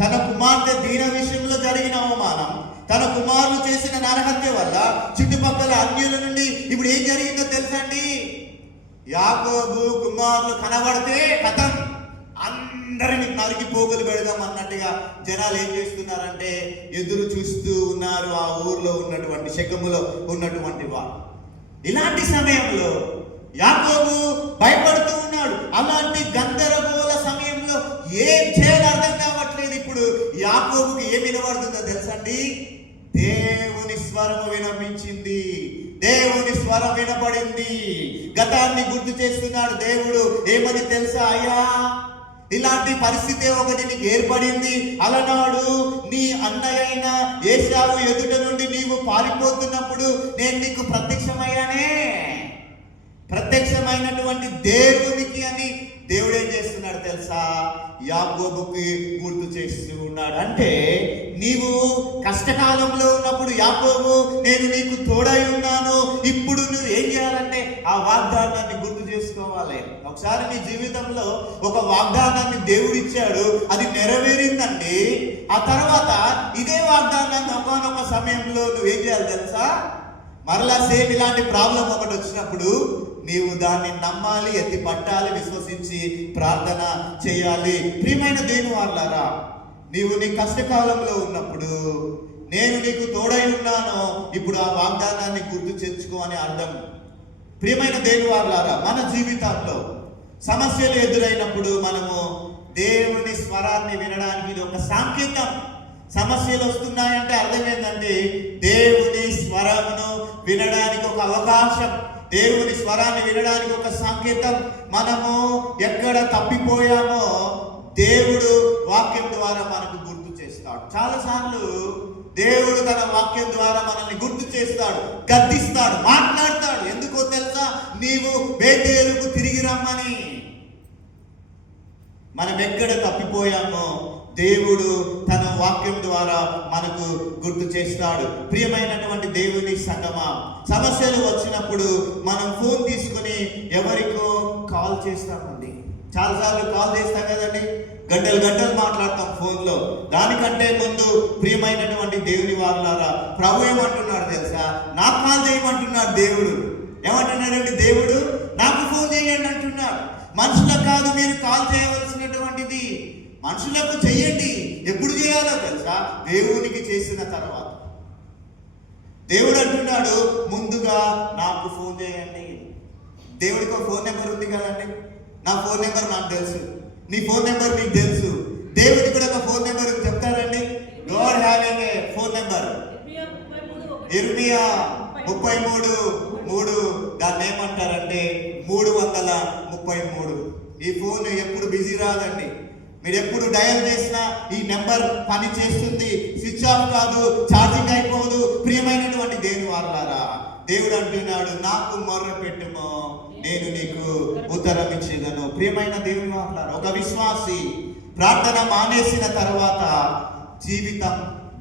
తన కుమార్తె దీన విషయంలో జరిగిన అవమానం, తన కుమారులు చేసిన నరహత్య వల్ల చుట్టుపక్కల అన్యుల నుండి ఇప్పుడు ఏం జరిగిందో తెలుసండి? యాకోబు కుమారులు కనబడితే కథం, అందరిని నరికి పోగులు పెడదాం అన్నట్టుగా జనాలు ఏం చేస్తున్నారంటే ఎదురు చూస్తూ ఉన్నారు. ఆ ఊర్లో ఉన్నటువంటి షెకెములో ఉన్నటువంటి వారు. ఇలాంటి సమయంలో యాకోబు భయపడుతూ ఉన్నాడు. అలాంటి గందరగోళ సమయంలో ఏం చేయాలో అర్థం కావట్లేదు. ఇప్పుడు యాకోబుకి ఏం వినబడుతుందో తెలుసండి? దేవుని స్వరము వినిపించింది. దేవుని స్వరం వినపడింది. గతాన్ని గుర్తు చేస్తున్నాడు దేవుడు. ఏమని తెలుసా? అయ్యా, ఇలాంటి పరిస్థితి ఒకటి నీకు ఏర్పడింది. అలనాడు నీ అన్నయ్య అయిన ఏశావు ఎదుట నుండి నీవు పారిపోతున్నప్పుడు నేను నీకు ప్రత్యక్షమైనటువంటి దేవునికి అని దేవుడు ఏం చేస్తున్నాడు తెలుసా? యాకోబుకి గుర్తు చేస్తూ ఉన్నాడు. అంటే నీవు కష్టకాలంలో ఉన్నప్పుడు యాకోబు నేను నీకు తోడై ఉన్నాను, ఇప్పుడు నువ్వు ఏం చేయాలంటే ఆ వాగ్దానాన్ని గుర్తు చేసుకోవాలి. ఒకసారి నీ జీవితంలో ఒక వాగ్దానాన్ని దేవుడు ఇచ్చాడు, అది నెరవేరిందండి. ఆ తర్వాత ఇదే వాగ్దానాన్ని ఒకనొక సమయంలో నువ్వేం చేయాలి తెలుసా? మరలా సేమ్ ఇలాంటి ప్రాబ్లం ఒకటి వచ్చినప్పుడు నీవు దాన్ని నమ్మాలి, ఎత్తి పట్టాలి, విశ్వసించి ప్రార్థన చేయాలి. ప్రియమైన దేవుని వారలారా, నీవు నీ కష్టకాలంలో ఉన్నప్పుడు నేను నీకు తోడై ఉన్నాను, ఇప్పుడు ఆ వాగ్దానాన్ని గుర్తు తెచ్చుకో అని అర్థం. ప్రియమైన దేవుని వారలారా, మన జీవితాల్లో సమస్యలు ఎదురైనప్పుడు మనము దేవుని స్వరాన్ని వినడానికి ఇది ఒక సంకేతం. సమస్యలు వస్తున్నాయంటే అర్థం ఏంటంటే దేవుని స్వరమును వినడానికి ఒక అవకాశం, దేవుని స్వరాన్ని వినడానికి ఒక సంకేతం. మనము ఎక్కడ తప్పిపోయామో దేవుడు వాక్యం ద్వారా మనకు గుర్తు చేస్తాడు. చాలాసార్లు దేవుడు తన వాక్యం ద్వారా మనల్ని గుర్తు చేస్తాడు, గద్దిస్తాడు, మాట్లాడతాడు. ఎందుకో తెలుసా? నీవు బేతేలుకు తిరిగి రమ్మని. మనం ఎక్కడ తప్పిపోయామో దేవుడు తన వాక్యం ద్వారా మనకు గుర్తు చేస్తాడు. ప్రియమైనటువంటి దేవుని సంగమా, సమస్యలు వచ్చినప్పుడు మనం ఫోన్ తీసుకుని ఎవరికో కాల్ చేస్తామండి. చాలాసార్లు కాల్ చేస్తాం కదండి, గంటలు గంటలు మాట్లాడతాం ఫోన్లో. దానికంటే ముందు ప్రియమైనటువంటి దేవుని వారలారా, ప్రభు ఏమంటున్నాడు తెలుసా? నాకు కాల్ చేయమంటున్నాడు దేవుడు. ఏమంటున్నాడండి దేవుడు? నాకు ఫోన్ చేయండి అంటున్నాడు. మనుషులకు కాదు మీరు కాల్ చేయవలసినటువంటిది, మనుషులకు చెయ్యండి. ఎప్పుడు చేయాలో తెలుసా? దేవునికి చేసిన తర్వాత. దేవుడు అంటున్నాడు ముందుగా నాకు ఫోన్ చేయండి. దేవుడికి ఒక ఫోన్ నెంబర్ ఉంది కదండి. నా ఫోన్ నెంబర్ నాకు తెలుసు, నీ ఫోన్ నెంబర్ నీకు తెలుసు. దేవుడికి కూడా ఒక ఫోన్ నెంబర్ చెప్తారండి. God having a phone number. ఇర్మియా 33:3 దాన్ని ఏమంటారంటే 333. ఈ ఫోన్ ఎప్పుడు బిజీ రాదండి. మీరు ఎప్పుడు డయల్ చేసినా ఈ నెంబర్ పని చేస్తుంది, స్విచ్ ఆఫ్ కాదు, ఛార్జింగ్ అయిపోదు. ప్రియమైనటువంటి దేవుని వారలారా, దేవుడు అంటున్నాడు నాకు మొర్ర పెట్టుమో నేను నీకు ఉత్తరం ఇచ్చేదను. ప్రియమైన దేవుని వారలారా, ఒక విశ్వాసి ప్రార్థన మానేసిన తర్వాత జీవితం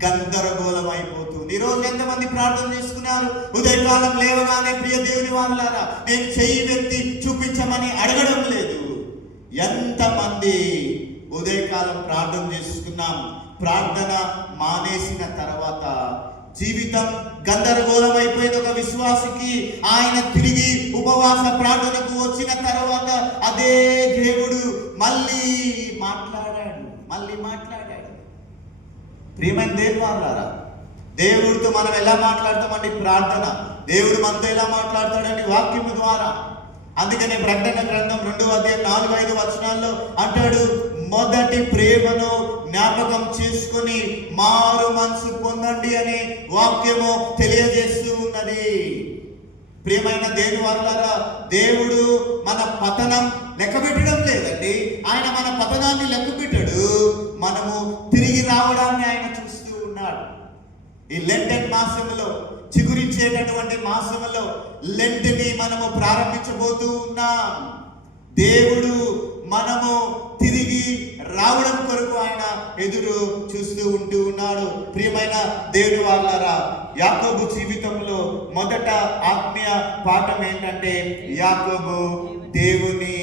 గందరగోళం అయిపోతుంది. ఈరోజు ఎంతమంది ప్రార్థన చేసుకున్నారు? ఉదయకాలం లేవగానే ప్రియ దేవుని వారలారా, నేను చెయ్యి వ్యక్తి చూపించమని అడగడం లేదు. ఎంతమంది ఉదయకాలం ప్రార్థన చేసుకున్నాం, ప్రార్థన మానేసిన తర్వాత జీవితం గందరగోళం అయిపోయింది. ఒక విశ్వాసికి ఆయన తిరిగి ఉపవాస ప్రార్థనకు వచ్చిన తర్వాత అదే దేవుడు మళ్ళీ మాట్లాడాడు. ప్రియమైన దేవుని వారలారా, దేవుడితో మనం ఎలా మాట్లాడతామండి? ప్రార్థన. దేవుడు మనతో ఎలా మాట్లాడతాడండి? వాక్యం ద్వారా. అందుకనే ప్రకటన గ్రంథం 2:4-5 అంటాడు, మొదటి ప్రేమను జ్ఞాపకం చేసుకుని మారు మనసు పొందండి అని వాక్యము తెలియజేస్తూ ఉన్నది. ప్రియమైన దేవుని వారలారా, దేవుడు మన పతనం లెక్క పెట్టడం లేదండి. ఆయన మన పతనాన్ని లెక్క పెట్టాడు, మనము తిరిగి రావడాన్ని ఆయన చూస్తూ ఉన్నాడు. ఈ లెంటెన్ మాసములో, చిగురించేటటువంటి మాసములో లెంట్ని మనము ప్రారంభించబోతూ ఉన్నాం. దేవుడు మనము తిరిగి రావడం కొరకు ఆయన ఎదురు చూస్తూ ఉంటూ ఉన్నాడు. ప్రియమైన దేవుని వారలారా, యాకోబు జీవితంలో మొదట ఆత్మీయ పాఠం ఏంటంటే యాకోబు దేవుని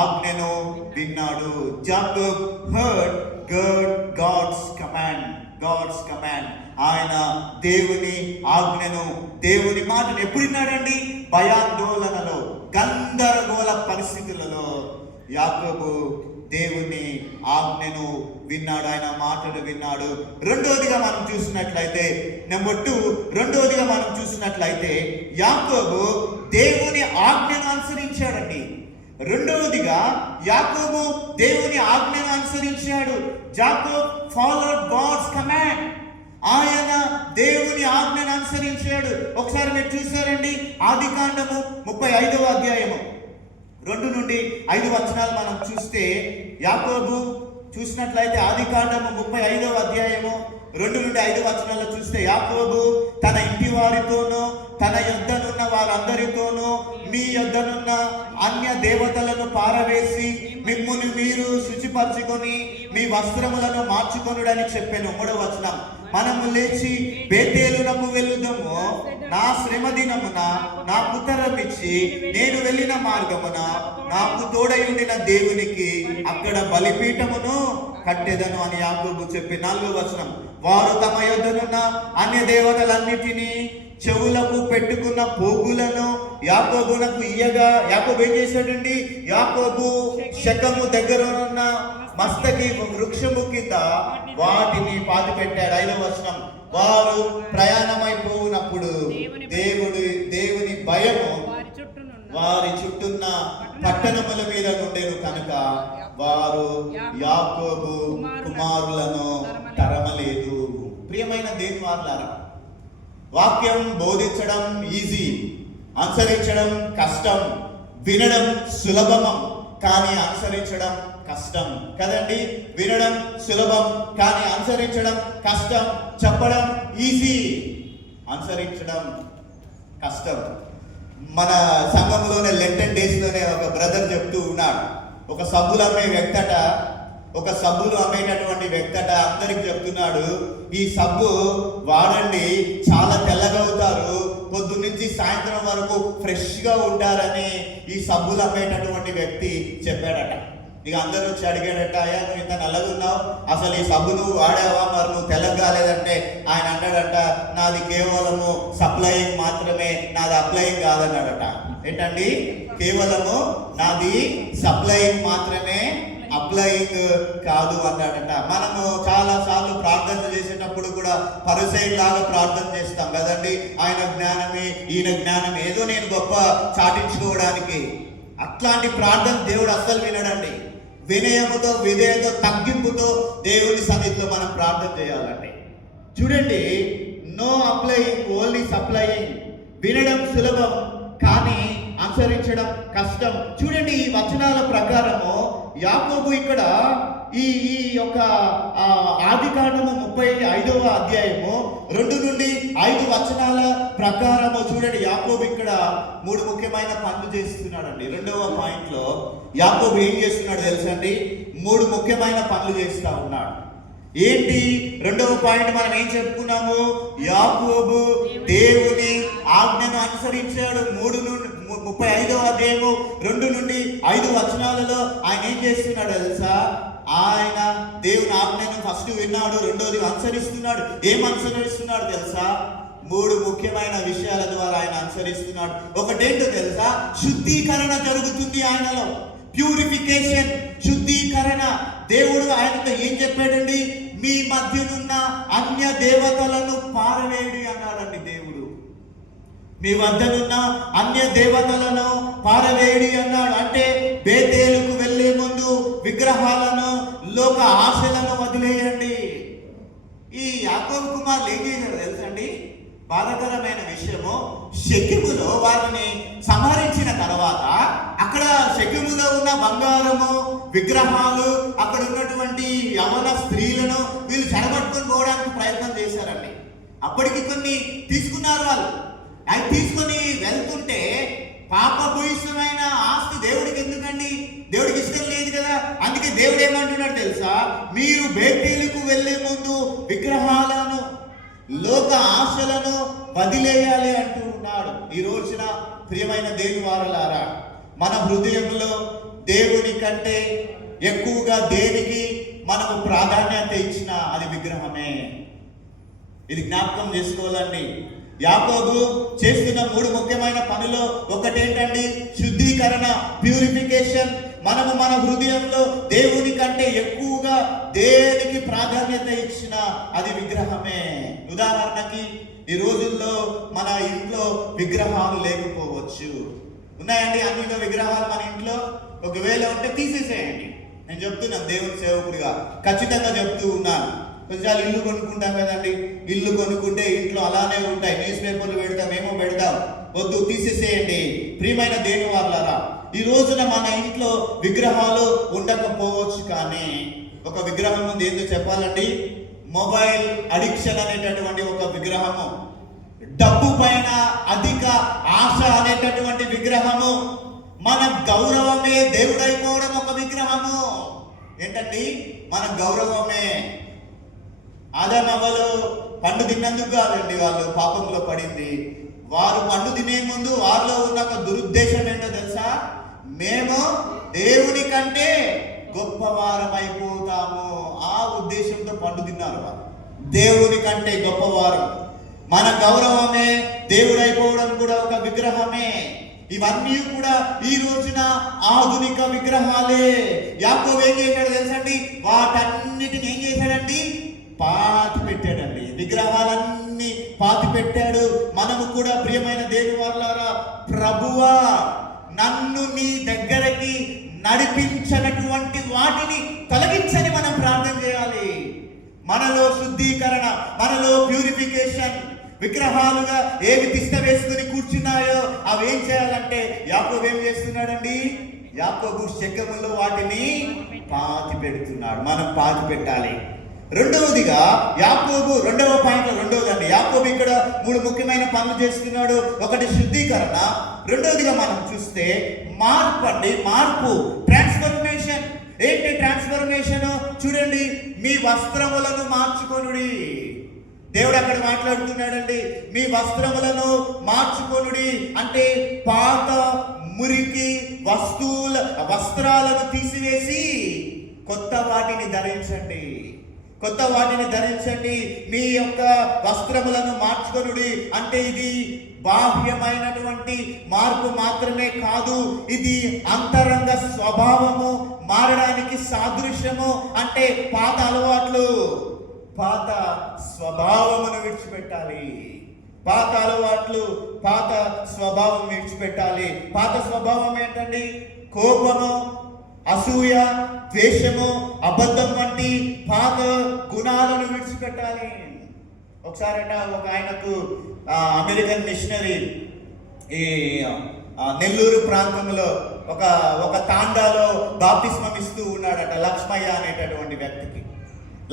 ఆజ్ఞను విన్నాడు. Jacob heard God's command. ఆయన దేవుని ఆజ్ఞను, దేవుని మాటను ఎప్పుడు విన్నాడండి? భయాందోళనలో, గందరగోళ పరిస్థితులలో యాకోబు దేవుని ఆజ్ఞను విన్నాడు, ఆయన మాటలు విన్నాడు. రెండోదిగా మనం చూసినట్లయితే యాకోబు దేవుని ఆజ్ఞను అనుసరించాడండి. రెండవదిగా యాకోబు దేవుని ఆజ్ఞను అనుసరించాడు. Jacob followed God's command. ఆయన దేవుని ఆజ్ఞను అనుసరించాడు. ఒకసారి మీరు చూసారండి, ఆదికాండము 35వ అధ్యాయము 2-5 మనం చూస్తే, యాకోబు చూసినట్లయితే ఆదికాండము 35వ అధ్యాయము 2-5 చూస్తే యాకోబు తన ఇంటి వారితోనూ తన యొద్దనున్న వారందరితోనూ మీ యొద్దనున్న అన్య దేవతలను పారవేసి మిమ్మును మీరు శుచిపరచుకొని మీ వస్త్రములను మార్చుకొనుడని చెప్పాను. 3వ వచనం, మనము లేచి బేతేలునకు వెళ్ళుదము, నా శ్రమ దినమున నాకు ఉత్తరం ఇచ్చి నేను వెళ్ళిన మార్గమున నాకు తోడై ఉండిన దేవునికి అక్కడ బలిపీఠమును కట్టెదను అని యాకోబు చెప్పి. 4వ వచనం, వారు తమ యొద్దనున్న అన్య దేవతలన్నిటినీ చెవులకు పెట్టుకున్న పోగులను యాకోబునకు ఇయ్యగా, యాకోబు ఏం చేశాడండి? యాకోబు శెకెము దగ్గర ఉన్న మస్తకి వృక్షము కింద వాటిని పాతి పెట్టాడు. 5వ వచనం, వారు ప్రయాణమైపోయినప్పుడు దేవుని భయము వారి చుట్టూన్న పట్టణముల మీద నుండెను కనుక వారు యాకోబు కుమారులను తరమలేదు. ప్రియమైన దేవుని వారలారా, వాక్యం బోధించడం ఈజీ, అనుసరించడం కష్టం. వినడం సులభం కానీ అనుసరించడం కష్టం కదండి. వినడం సులభం కానీ అనుసరించడం కష్టం. చెప్పడం ఈజీ, అనుసరించడం కష్టం. మన సంఘంలోనే లెంటన్ డేస్ లోనే ఒక బ్రదర్ చెప్తూ ఉన్నాడు, ఒక సబ్బులు అమ్మేటటువంటి వ్యక్తట అందరికి చెప్తున్నాడు, ఈ సబ్బు వాడండి, చాలా తెల్లగా అవుతారు, పొద్దున్నుంచి సాయంత్రం వరకు ఫ్రెష్ గా ఉంటారని ఈ సబ్బులు అమ్మేటటువంటి వ్యక్తి చెప్పాడట. ఇక అందరూ వచ్చి అడిగాడట, అయ్యా నువ్వు ఇంత నల్లగున్నావు, అసలు ఈ సబ్బు నువ్వు వాడావా, మరి నువ్వు తెల్లగా లేదంటే ఆయన అన్నాడట, నాది కేవలము సప్లయింగ్ మాత్రమే, నాది అప్లయింగ్ కాదన్నాడట. ఏంటండి, కేవలము నాది సప్లయింగ్ మాత్రమే, అప్లయింగ్ కాదు అన్నాడట. మనము చాలా సార్లు ప్రార్థన చేసేటప్పుడు కూడా పరిసయ్యుల లాగా ప్రార్థన చేస్తాం కదండి, ఆయన జ్ఞానమే ఈయన జ్ఞానం, ఏదో నేను గొప్ప చాటించుకోవడానికి. అట్లాంటి ప్రార్థన దేవుడు అస్సలు వినడండి. వినయముతో, విధేయతో, తగ్గింపుతో దేవుని సన్నిధిలో మనం ప్రార్థన చేయాలండి. చూడండి, నో అప్లయింగ్, ఓన్లీ సప్లయింగ్. వినడం సులభం కానీ అనుసరించడం కష్టం. చూడండి, ఈ వచనాల ప్రకారము యాకోబు ఇక్కడ ఈ యొక్క ఆదికాండము 35వ అధ్యాయము 2 నుండి 5 వచనాల ప్రకారము చూడండి, యాకోబు ఇక్కడ 3 ముఖ్యమైన పనులు చేస్తున్నాడండి. 2వ పాయింట్ లో యాకోబు ఏం చేస్తున్నాడు తెలుసండి, 3 ముఖ్యమైన పనులు చేస్తా ఉన్నాడు. ఏంటి 2వ పాయింట్? మనం ఏం చెప్పుకున్నాము, యాకోబు దేవుని ఆజ్ఞను అనుసరించాడు. 35వ అధ్యాయము 2 నుండి 5 వచనాలలో ఆయన ఏం చేస్తున్నాడు తెలుసా, ఆయన దేవుని ఆజ్ఞను ఫస్ట్ విన్నాడు, రెండోది అనుసరిస్తున్నాడు. ఏం అనుసరిస్తున్నాడు తెలుసా, 3 ముఖ్యమైన విషయాల ద్వారా ఆయన అనుసరిస్తున్నాడు. ఒకటేంటో తెలుసా, శుద్ధీకరణ జరుగుతుంది ఆయనలో, ప్యూరిఫికేషన్, శుద్ధీకరణ. దేవుడు ఆయనతో ఏం చెప్పాడండి, మీ మధ్యనున్న అన్య దేవతలను పారవేయుడి అన్నాడండి. దేవుడు మీ వద్దనున్న అన్య దేవతలను పారవేయుడి అన్నాడు. అంటే బేతేలుకు వెళ్లే ముందు విగ్రహాలను, లోక ఆశలను వదిలేయండి. ఈ యాకోబు కుమారులు ఏం చేశారు తెలుసండి, బాధాకరమైన విషయము, షెకెములో వారిని సంహరించిన తర్వాత అక్కడ షెకెములో ఉన్న బంగారము, విగ్రహాలు, అక్కడ ఉన్నటువంటి యవన స్త్రీలను వీళ్ళు చెడగొట్టుకొని పోవడానికి ప్రయత్నం చేశారండి. అప్పటికి కొన్ని తీసుకున్నారు వాళ్ళు. అవి తీసుకొని వెళ్తుంటే పాపభూయిష్టమైన ఆస్తి దేవుడికి ఎందుకండి, దేవుడికి ఇష్టం లేదు కదా. అందుకే దేవుడు ఏమంటున్నాడు తెలుసా, మీరు బేతేలుకు వెళ్లే ముందు విగ్రహాలను, లోక ఆశలను వదిలేయాలి అంటూ ఉన్నాడు. ఈ రోజున ప్రియమైన దేవుని వారలారా, మన హృదయంలో దేవుని కంటే ఎక్కువగా దేనికి మనము ప్రాధాన్యత ఇచ్చినా అది విగ్రహమే. ఇది జ్ఞాపకం చేసుకోవాలండి. యాకోబు చేస్తున్న 3 ముఖ్యమైన పనులు ఒకటేంటండి, శుద్ధీకరణ, ప్యూరిఫికేషన్. మనము మన హృదయంలో దేవుని కంటే ఎక్కువగా దేనికి ప్రాధాన్యత ఇచ్చిన అది విగ్రహమే. ఉదాహరణకి ఈ రోజుల్లో మన ఇంట్లో విగ్రహాలు లేకపోవచ్చు. ఉన్నాయండి అన్ని విగ్రహాలు మన ఇంట్లో? ఒకవేళ ఉంటే తీసేసేయండి. నేను చెప్తున్నాను దేవుని సేవకుడిగా, ఖచ్చితంగా చెప్తూ ఉన్నాను. కొంచెం ఇల్లు కొనుక్కుంటాం కదండి, ఇల్లు కొనుక్కుంటే ఇంట్లో అలానే ఉంటాయి, న్యూస్ పేపర్లు పెడతాం, ఏమో పెడతాం, వద్దు తీసేసేయండి. ప్రియమైన దేవుని వారలారా, ఈ రోజున మన ఇంట్లో విగ్రహాలు ఉండకపోవచ్చు, కానీ ఒక విగ్రహం ఉంది. ఏందో చెప్పాలండి, మొబైల్ అడిక్షన్ అనేటటువంటి ఒక విగ్రహము, డబ్బు పైన అధిక ఆశ అనేటటువంటి విగ్రహము, మన గౌరవమే దేవుడైపోవడం ఒక విగ్రహము. ఏంటండి, మన గౌరవమే. ఆదామవ్వలు పండు తిన్నందుకు కాదండి వాళ్ళు పాపంలో పడింది. వారు పండు తినే ముందు వారిలో ఉన్న ఒక దురుద్దేశం ఏంటో తెలుసా, మేము దేవుని కంటే గొప్పవారం అయిపోతాము. ఆ ఉద్దేశంతో పండు తిన్నారు వారు. దేవుని కంటే గొప్పవారం, మన గౌరవమే దేవుడైపోవడం కూడా ఒక విగ్రహమే. ఇవన్నీ కూడా ఈ రోజున ఆధునిక విగ్రహాలే. యాకోబు ఏం చేశాడు తెలుసండి? వాటన్నిటిని ఏం చేశాడండి? పాతి పెట్టాడండి. విగ్రహాలన్నీ పాతి పెట్టాడు. మనము కూడా ప్రియమైన దేవుని వారలారా, ప్రభువా నన్ను నీ దగ్గరకి నడిపించినటువంటి వాటిని తొలగించని మనం ప్రార్థన చేయాలి. మనలో శుద్ధీకరణ, మనలో ప్యూరిఫికేషన్. విగ్రహాలుగా ఏవి తిష్ట వేసుకుని కూర్చున్నాయో అవి ఏం చేయాలంటే యాకోబు ఏం చేస్తున్నాడండి? యాకోబు శకములో వాటిని పాతి పెడుతున్నాడు. మనం పాతి పెట్టాలి. రెండవదిగా యాకోబు రెండవ పాయింట్లో రెండవదండి, యాకోబు ఇక్కడ 3 ముఖ్యమైన పనులు చేస్తున్నాడు. ఒకటి శుద్ధీకరణ, రెండవదిగా మనం చూస్తే మార్పు అండి. మార్పు, ట్రాన్స్ఫర్మేషన్. ఏంటి ట్రాన్స్ఫర్మేషన్? చూడండి, మీ వస్త్రములను మార్చుకొనుడి. దేవుడు అక్కడ మాట్లాడుతున్నాడండి. మీ వస్త్రములను మార్చుకొనుడి అంటే పాత మురికి వస్త్రాలను తీసివేసి కొత్త వాటిని ధరించండి. కొత్త వాటిని ధరించండి. మీ యొక్క వస్త్రములను మార్చుకొనుడి అంటే ఇది బాహ్యమైనటువంటి మార్పు మాత్రమే కాదు, ఇది అంతరంగ స్వభావము మారడానికి సాదృశ్యము. అంటే పాత అలవాట్లు, పాత స్వభావమును విడిచిపెట్టాలి. పాత అలవాట్లు, పాత స్వభావం విడిచిపెట్టాలి. పాత స్వభావం ఏంటండి? కోపము, అసూయ, ద్వేషము, అబద్ధం వంటి పాత గుణాలను విడిచిపెట్టాలి. ఒకసారట ఒక ఆయనకు అమెరికన్ మిషనరీ ఈ నెల్లూరు ప్రాంతంలో ఒక తాండాలో బాప్తిస్మం ఇస్తూ ఉన్నాడట లక్ష్మయ్య అనేటటువంటి వ్యక్తికి.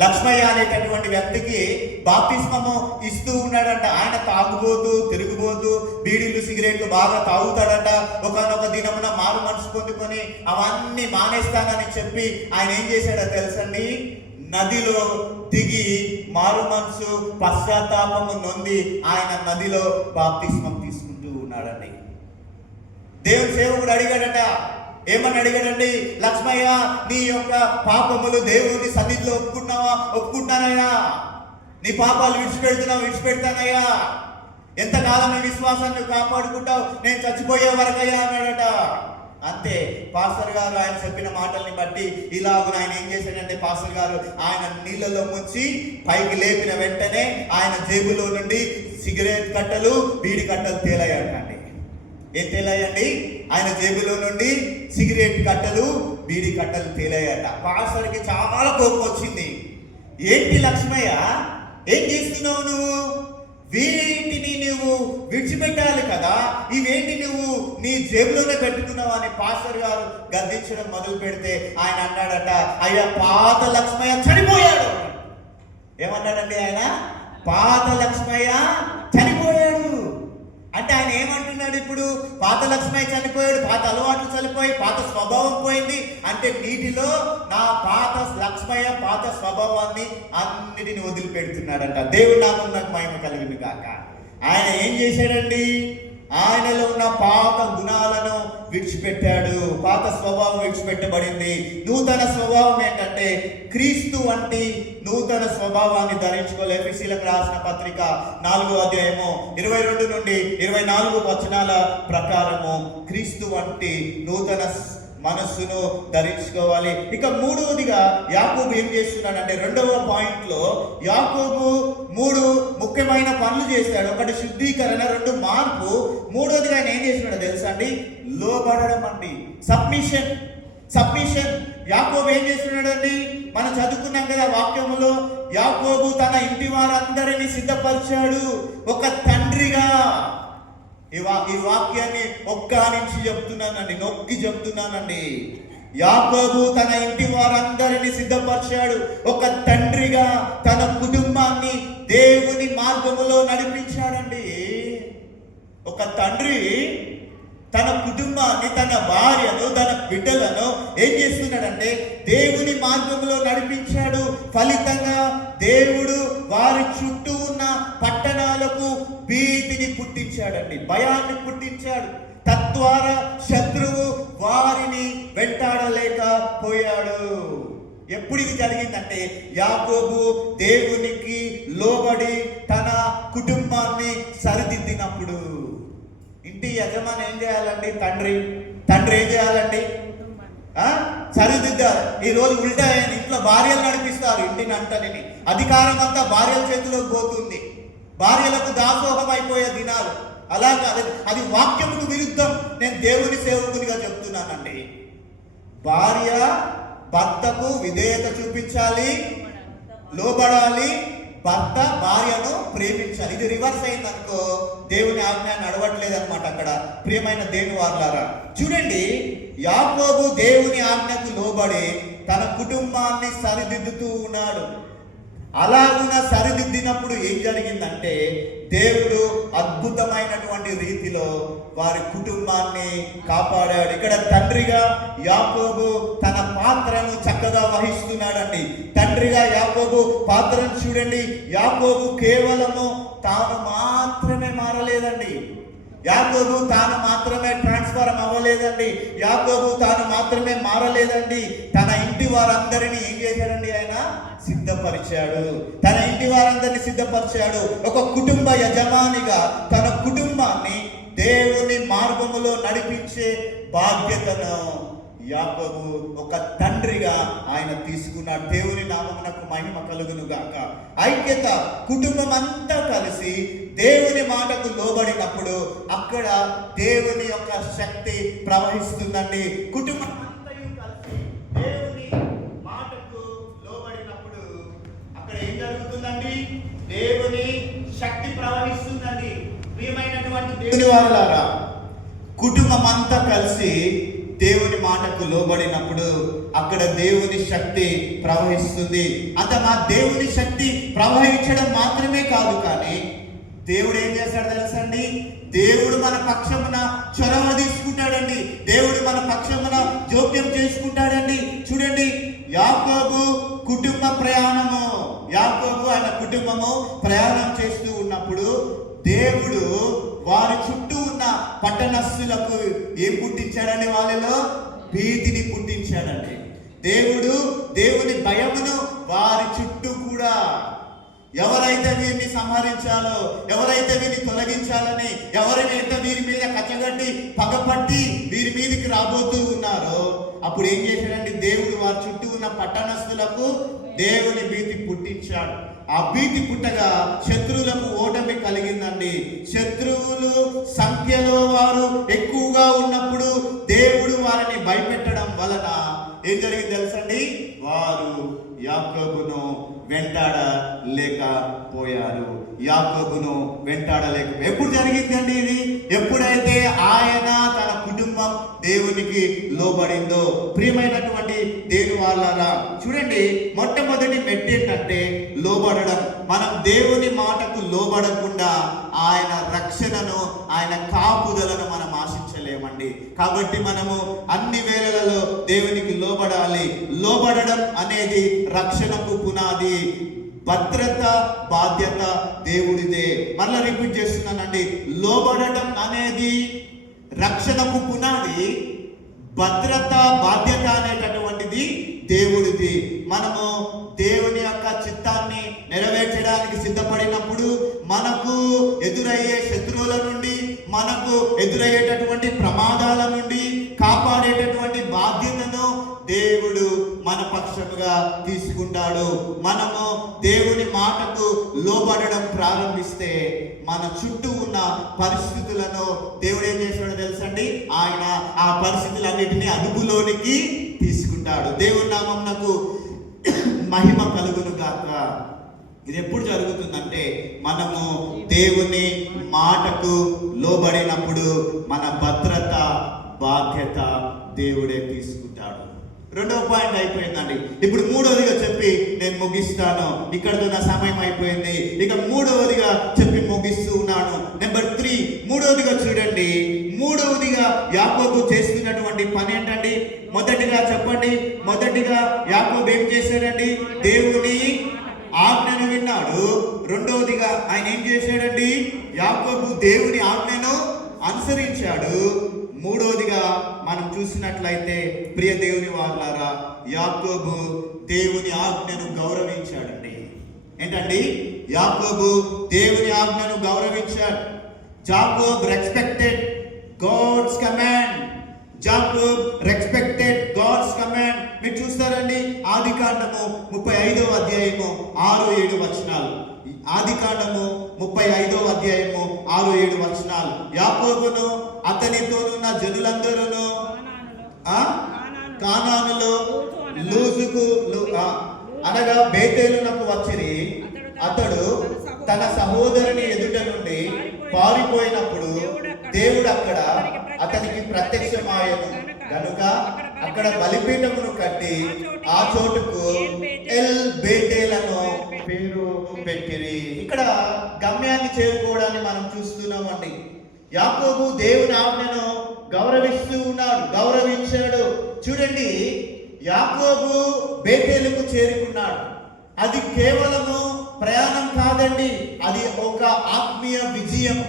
లక్ష్మయ్య అనేటటువంటి వ్యక్తికి బాప్తిస్మము ఇస్తూ ఉన్నాడంట. ఆయన తాగుబోతూ, తిరుగుబోతూ, బీడీలు సిగరెట్లు బాగా తాగుతాడట. ఒకనొక దినమున మారు మనసు పొందుకొని అవన్నీ మానేస్తానని చెప్పి ఆయన ఏం చేశాడో తెలుసండి? నదిలో దిగి మారు మనసు పశ్చాత్తాపము నొంది ఆయన నదిలో బాప్తిస్మం తీసుకుంటూ ఉన్నాడండి. దేవుని సేవకుడు అడిగాడట, ఏమని అడిగాడండి? లక్ష్మయ్య, నీ యొక్క పాపములు దేవుని సన్నిధిలో ఒప్పుకుంటున్నావా? ఒప్పుకుంటానయ్యా. నీ పాపాలు విడిచిపెడతానయ్యా. ఎంతకాలం నీ విశ్వాసాన్ని కాపాడుకుంటావు? నేను చచ్చిపోయే వరకయ్యా అన్నాడట. అంతే. పాస్టర్ గారు ఆయన చెప్పిన మాటల్ని బట్టి ఇలాగ ఆయన ఏం చేశాడంటే, పాస్టర్ గారు ఆయన నీళ్ళలో ముంచి పైకి లేపిన వెంటనే ఆయన జేబులో నుండి సిగరెట్ కట్టలు, బీడి కట్టలు తేలాయండి. ఏం తేలాయండి? ఆయన జేబులో నుండి సిగరెట్ కట్టలు, బీడి కట్టలు తేలాయట. పాస్టర్కి చాలా కోపం వచ్చింది. ఏంటి లక్ష్మయ్య, ఏం చేస్తున్నావు నువ్వు? వీటిని నువ్వు విడిచిపెట్టాలి కదా, ఇవేంటి నువ్వు నీ జేబులోనే పెట్టుకున్నావు అని పాస్టర్ గారు గద్దించడం మొదలు పెడితే ఆయన అన్నాడట, అయ్యా పాత లక్ష్మయ్య చనిపోయాడు. ఏమన్నాడండి ఆయన? పాత లక్ష్మయ్య చనిపోయాడు. అంటే ఆయన ఏమంటున్నాడు ఇప్పుడు? పాత లక్ష్మయ్య చనిపోయాడు, పాత అలవాట్లు చనిపోయి, పాత స్వభావం పోయింది అంటే నీటిలో నా పాత లక్ష్మయ్య పాత స్వభావాన్ని అన్నిటిని వదిలిపెడుతున్నాడంట. దేవుడి నామం నాకు మహిమ కలిగింది కాక. ఆయన ఏం చేశాడండి? ఆయనలో ఉన్న పాత గుణాలను విడిచిపెట్టాడు. పాత స్వభావం విడిచిపెట్టబడింది. నూతన స్వభావం ఏంటంటే క్రీస్తు వంటి నూతన స్వభావాన్ని ధరించుకోవాలి. ఎఫెసీయులకు రాసిన పత్రిక 4వ అధ్యాయము 22 నుండి 24 వచనాల ప్రకారము క్రీస్తు వంటి నూతన మనస్సును ధరించుకోవాలి. ఇక మూడవదిగా యాకోబు ఏం చేస్తున్నాడంటే, రెండవ పాయింట్ లో యాకోబు 3 ముఖ్యమైన పనులు చేశాడు. ఒకటి శుద్ధీకరణ, 2 మార్పు, మూడవదిగా ఆయన ఏం చేస్తున్నాడో తెలుసా అండి? లోబడడం అండి. సబ్మిషన్. యాకోబు ఏం చేస్తున్నాడండి? మనం చదువుకున్నాం కదా వాక్యములో, యాకోబు తన ఇంటి వారందరినీ సిద్ధపరిచాడు ఒక తండ్రిగా. ఈ వాక్యాన్ని నుంచి చెప్తున్నానండి, నొక్కి చెప్తున్నానండి. యాకోబు తన ఇంటి వారందరినీ సిద్ధపరిచాడు ఒక తండ్రిగా. తన కుటుంబాన్ని దేవుని మార్గములో నడిపించాడండి. ఒక తండ్రి తన కుటుంబాన్ని, తన భార్యను, తన బిడ్డలను ఏం చేస్తున్నాడంటే దేవుని మార్గంలో నడిపించాడు. ఫలితంగా దేవుడు వారి చుట్టూ ఉన్న పట్టణాలకు భీతిని పుట్టించాడండి, భయాన్ని పుట్టించాడు. తద్వారా శత్రువు వారిని వెంటాడలేకపోయాడు. ఎప్పుడు ఇది జరిగిందంటే యాకోబు దేవునికి లోబడి తన కుటుంబాన్ని సరిదిద్దినప్పుడు. ఇంటి యజమాని ఏం చేయాలండి? తండ్రి ఏం చేయాలండి? సరిదిద్దారు. ఈ రోజు ఉల్టా ఇంట్లో భార్యలు నడిపిస్తారు ఇంటిని అంటని. అధికారం అంతా భార్యల చేతిలోకి పోతుంది. భార్యలకు దాసోహం అయిపోయే దినాలు. అలాగా అది వాక్యముకు విరుద్ధం. నేను దేవుని సేవకునిగా చెప్తున్నానండి. భార్య భర్తకు విధేయత చూపించాలి, లోబడాలి. భర్త భార్యను ప్రేమించాలి. ఇది రివర్స్ అయిందనుకో దేవుని ఆజ్ఞ నడవట్లేదు అనమాట. అక్కడ ప్రియమైన దేవుని వారలారా చూడండి, యాకోబు దేవుని ఆజ్ఞకు లోబడి తన కుటుంబాన్ని సరిదిద్దుతూ ఉన్నాడు. అలాగున సరిదిద్దినప్పుడు ఏం జరిగిందంటే దేవుడు అద్భుతమైనటువంటి రీతిలో వారి కుటుంబాన్ని కాపాడాడు. ఇక్కడ తండ్రిగా యాకోబు తన పాత్రను చక్కగా వహిస్తున్నాడండి. తండ్రిగా యాకోబు పాత్రను చూడండి. యాకోబు కేవలము తాను మాత్రమే మారలేదండి. యాకోబు తాను మాత్రమే ట్రాన్స్ఫార్మ్ అవ్వలేదండి. యాకోబు తాను మాత్రమే మారలేదండి. తన ఇంటి వారందరినీ ఏం చేశాడండి? ఆయన సిద్ధపరిచాడు. తన ఇంటి వారందరినీ సిద్ధపరిచాడు. ఒక కుటుంబ యజమానిగా తన కుటుంబాన్ని దేవుని మార్గములో నడిపించే బాధ్యతను యాకోబు ఒక తండ్రిగా ఆయన తీసుకున్నాడు. దేవుని నామమునకు మహిమ కలుగును గాక. ఐక్యత, కుటుంబం అంతా కలిసి దేవుని మాటకు లోబడినప్పుడు అక్కడ దేవుని యొక్క శక్తి ప్రవహిస్తుందండి. కుటుంబం అంతయు కలిసి దేవుని మాటకు లోబడినప్పుడు అక్కడ ఏం జరుగుతుందండి? దేవుని శక్తి ప్రవహిస్తుందండి. ప్రియమైనటువంటి దేవుని వారలారా, కుటుంబం అంతా కలిసి దేవుని మాటకు లోబడినప్పుడు అక్కడ దేవుని శక్తి ప్రవహిస్తుంది. అంత మా దేవుని శక్తి ప్రవహించడం మాత్రమే కాదు, కానీ దేవుడు ఏం చేస్తాడు తెలుసండి? దేవుడు మన పక్షమున చొరవ తీసుకుంటాడండి. దేవుడు మన పక్షమున జోక్యం చేసుకుంటాడండి. చూడండి, యాకోబు కుటుంబ ప్రయాణము, యాకోబు ఆయన కుటుంబము ప్రయాణం చేస్తూ ఉన్నప్పుడు దేవుడు వారి చుట్టూ ఉన్న పట్టణస్థులకు ఏం పుట్టించాడండి? వాళ్ళలో భీతిని పుట్టించాడండి. దేవుడు దేవుని భయమును వారి చుట్టూ కూడా, ఎవరైతే వీరిని సంహరించాలో, ఎవరైతే వీరిని తొలగించాలని, ఎవరైతే వీరి మీద కచ్చగట్టి పగపట్టి వీరి మీదకి రాబోతూ ఉన్నారో అప్పుడు ఏం చేశాడండి? దేవుడు వారి చుట్టూ ఉన్న పట్టణస్థులకు దేవుని భీతి పుట్టించాడు. ఆ భీతి పుట్టగా శత్రువులకు ఓటమి కలిగిందండి. శత్రువులు సంఖ్యలో వారు ఎక్కువగా ఉన్నప్పుడు దేవుడు వారిని భయపెట్టడం వలన ఏం జరిగింది తెలుసండి? వారు యాకోబును వెంటాడలేకపోయారు. యాకోబును వెంటాడలేక ఎప్పుడు జరిగిందండి ఇది? ఎప్పుడైతే ఆయన తన కుటుంబం దేవునికి లోబడిందో. ప్రియమైనటువంటి దేవుని వాళ్ళారా చూడండి, మొట్టమొదటి మెట్టు ఏంటంటే లోబడడం. మనం దేవుని మాటకు లోబడకుండా ఆయన రక్షణను, ఆయన కాపుదలను మనం ఆశించలేమండి. కాబట్టి మనము అన్ని వేళలలో దేవునికి లోబడాలి. లోబడడం అనేది రక్షణకు పునాది. భద్రత బాధ్యత దేవుడిదే. మళ్ళా రిపీట్ చేస్తున్నానండి, లోబడడం అనేది రక్షణకు పునాది, భద్రత బాధ్యత అనేటటువంటిది దేవుడిది. మనము దేవుని యొక్క చిత్తాన్ని నెరవేర్చడానికి సిద్ధపడినప్పుడు మనకు ఎదురయ్యే శత్రువుల నుండి, మనకు ఎదురయ్యేటటువంటి ప్రమాదాల నుండి కాపాడేటటువంటి బాధ్యతను దేవుడు మన పక్షముగా తీసుకుంటాడు. మనము దేవుని మాటకు లోబడడం ప్రారంభిస్తే మన చుట్టూ ఉన్న పరిస్థితులను దేవుడు ఏం చేస్తాడో తెలుసండి? ఆయన ఆ పరిస్థితులన్నిటినీ అదుపులోనికి తీసుకుంటాడు. దేవుని నామమునకు మహిమ కలుగును గాక. ఇది ఎప్పుడు జరుగుతుందంటే మనము దేవుని మాటకు లోబడినప్పుడు మన భద్రత బాధ్యత దేవుడే తీసుకుంటాడు. రెండవ పాయింట్ అయిపోయిందండి. ఇప్పుడు మూడవదిగా చెప్పి నేను ముగిస్తాను. ఇక్కడతో నా సమయం అయిపోయింది. ఇక మూడవదిగా చెప్పి ముగిస్తూ ఉన్నాను. నెంబర్ 3, మూడవదిగా చూడండి. మూడవదిగా యాకోబు చేస్తున్నటువంటి పని ఏంటండి? మొదటిగా చెప్పండి. మొదటిగా యాకోబు ఏం చేశాడండి? దేవుని ఆజ్ఞను విన్నాడు. రెండవదిగా ఆయన ఏం చేశాడండి? యాకోబు దేవుని ఆజ్ఞను అనుసరించాడు. మూడవదిగా మనం చూసినట్లయితే ప్రియ దేవుని వాళ్ళారా, యాకోబు దేవుని ఆజ్ఞను గౌరవించాడండి. ఏంటండి? యాకోబు దేవుని ఆజ్ఞను గౌరవించాడు. Jacob respected God's command. Jacob respected God's command. మీరు చూస్తారండి, ఆదికాండము 35వ అధ్యాయము 6-7 వచనాలు. ఆదికాండము 35వ అధ్యాయము 6-7 వచనాలు. యాకోబును అతనితోనున్న జనులందరూ కానానులో లూజుకు అనగా బేతేలునకు వచ్చిరి. అతడు తన సహోదరుని ఎదుట నుండి పారిపోయినప్పుడు దేవుడు అక్కడ అతనికి ప్రత్యక్షమాయను గనుక అక్కడ బలిపీఠమును కట్టి ఆ చోటుకు ఎల్ బేతేలను పేరు పెట్టిరి. ఇక్కడ గమ్యాన్ని చేరుకోవడాన్ని మనం చూస్తున్నామండి. యాకోబు దేవుని ఆజ్ఞను గౌరవిస్తూ ఉన్నాడు, గౌరవించాడు. చూడండి, యాకోబు బేతేలుకు చేరుకున్నాడు. అది కేవలము ప్రయాణం కాదండి, అది ఒక ఆత్మీయ విజయం.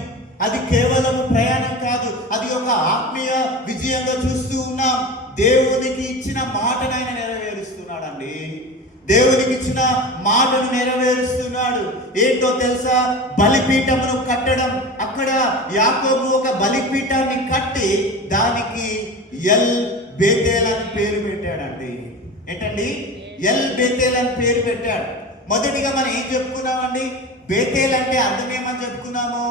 అది కేవలం ప్రయాణం కాదు, అది ఒక ఆత్మీయ విజయంగా చూస్తూ ఉన్నాం. దేవునికి ఇచ్చిన మాటను ఆయన నెరవేరుస్తున్నాడండి. దేవునికి ఇచ్చిన మాటను నెరవేరుస్తున్నాడు. ఏంటో తెలుసా? బలిపీఠమును కట్టడం. అక్కడ యాకోబు ఒక బలిపీఠాన్ని కట్టి దానికి ఎల్ బేతేల్ అని పేరు పెట్టాడండి. ఏంటండి? ఎల్ బేతేల్ అని పేరు పెట్టాడు. మొదటిగా మనం ఏం చెప్పుకున్నామండి? బేతేల్ అంటే అర్థం ఏమని చెప్పుకున్నాము?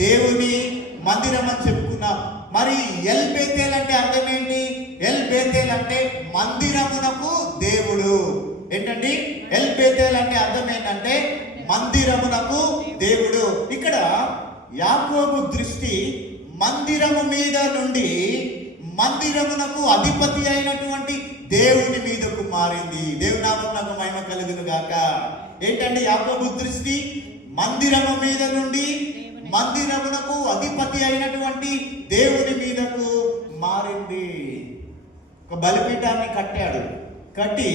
దేవుని మందిరం అని చెప్పుకున్నాం. మరి ఎల్ బేతేల్ అంటే అర్థం ఏంటి? ఎల్ బేతేల్ అంటే మందిరమునకు దేవుడు. ఏంటండి? ఎల్ బేతేల్ అంటే అర్థం ఏంటంటే మందిరమునకు దేవుడు. ఇక్కడ యాకోబు దృష్టి మందిరము మీద నుండి మందిరమునకు అధిపతి అయినటువంటి దేవుని మీదకు మారింది. దేవుని నామమునకు మహిమ కలుగును గాక. ఏంటండి యాకోబు దృష్టి? మందిరము మీద నుండి మందిరమునకు అధిపతి అయినటువంటి దేవుని మీదకు మారింది. ఒక బలిపీఠాన్ని కట్టాడు. కట్టి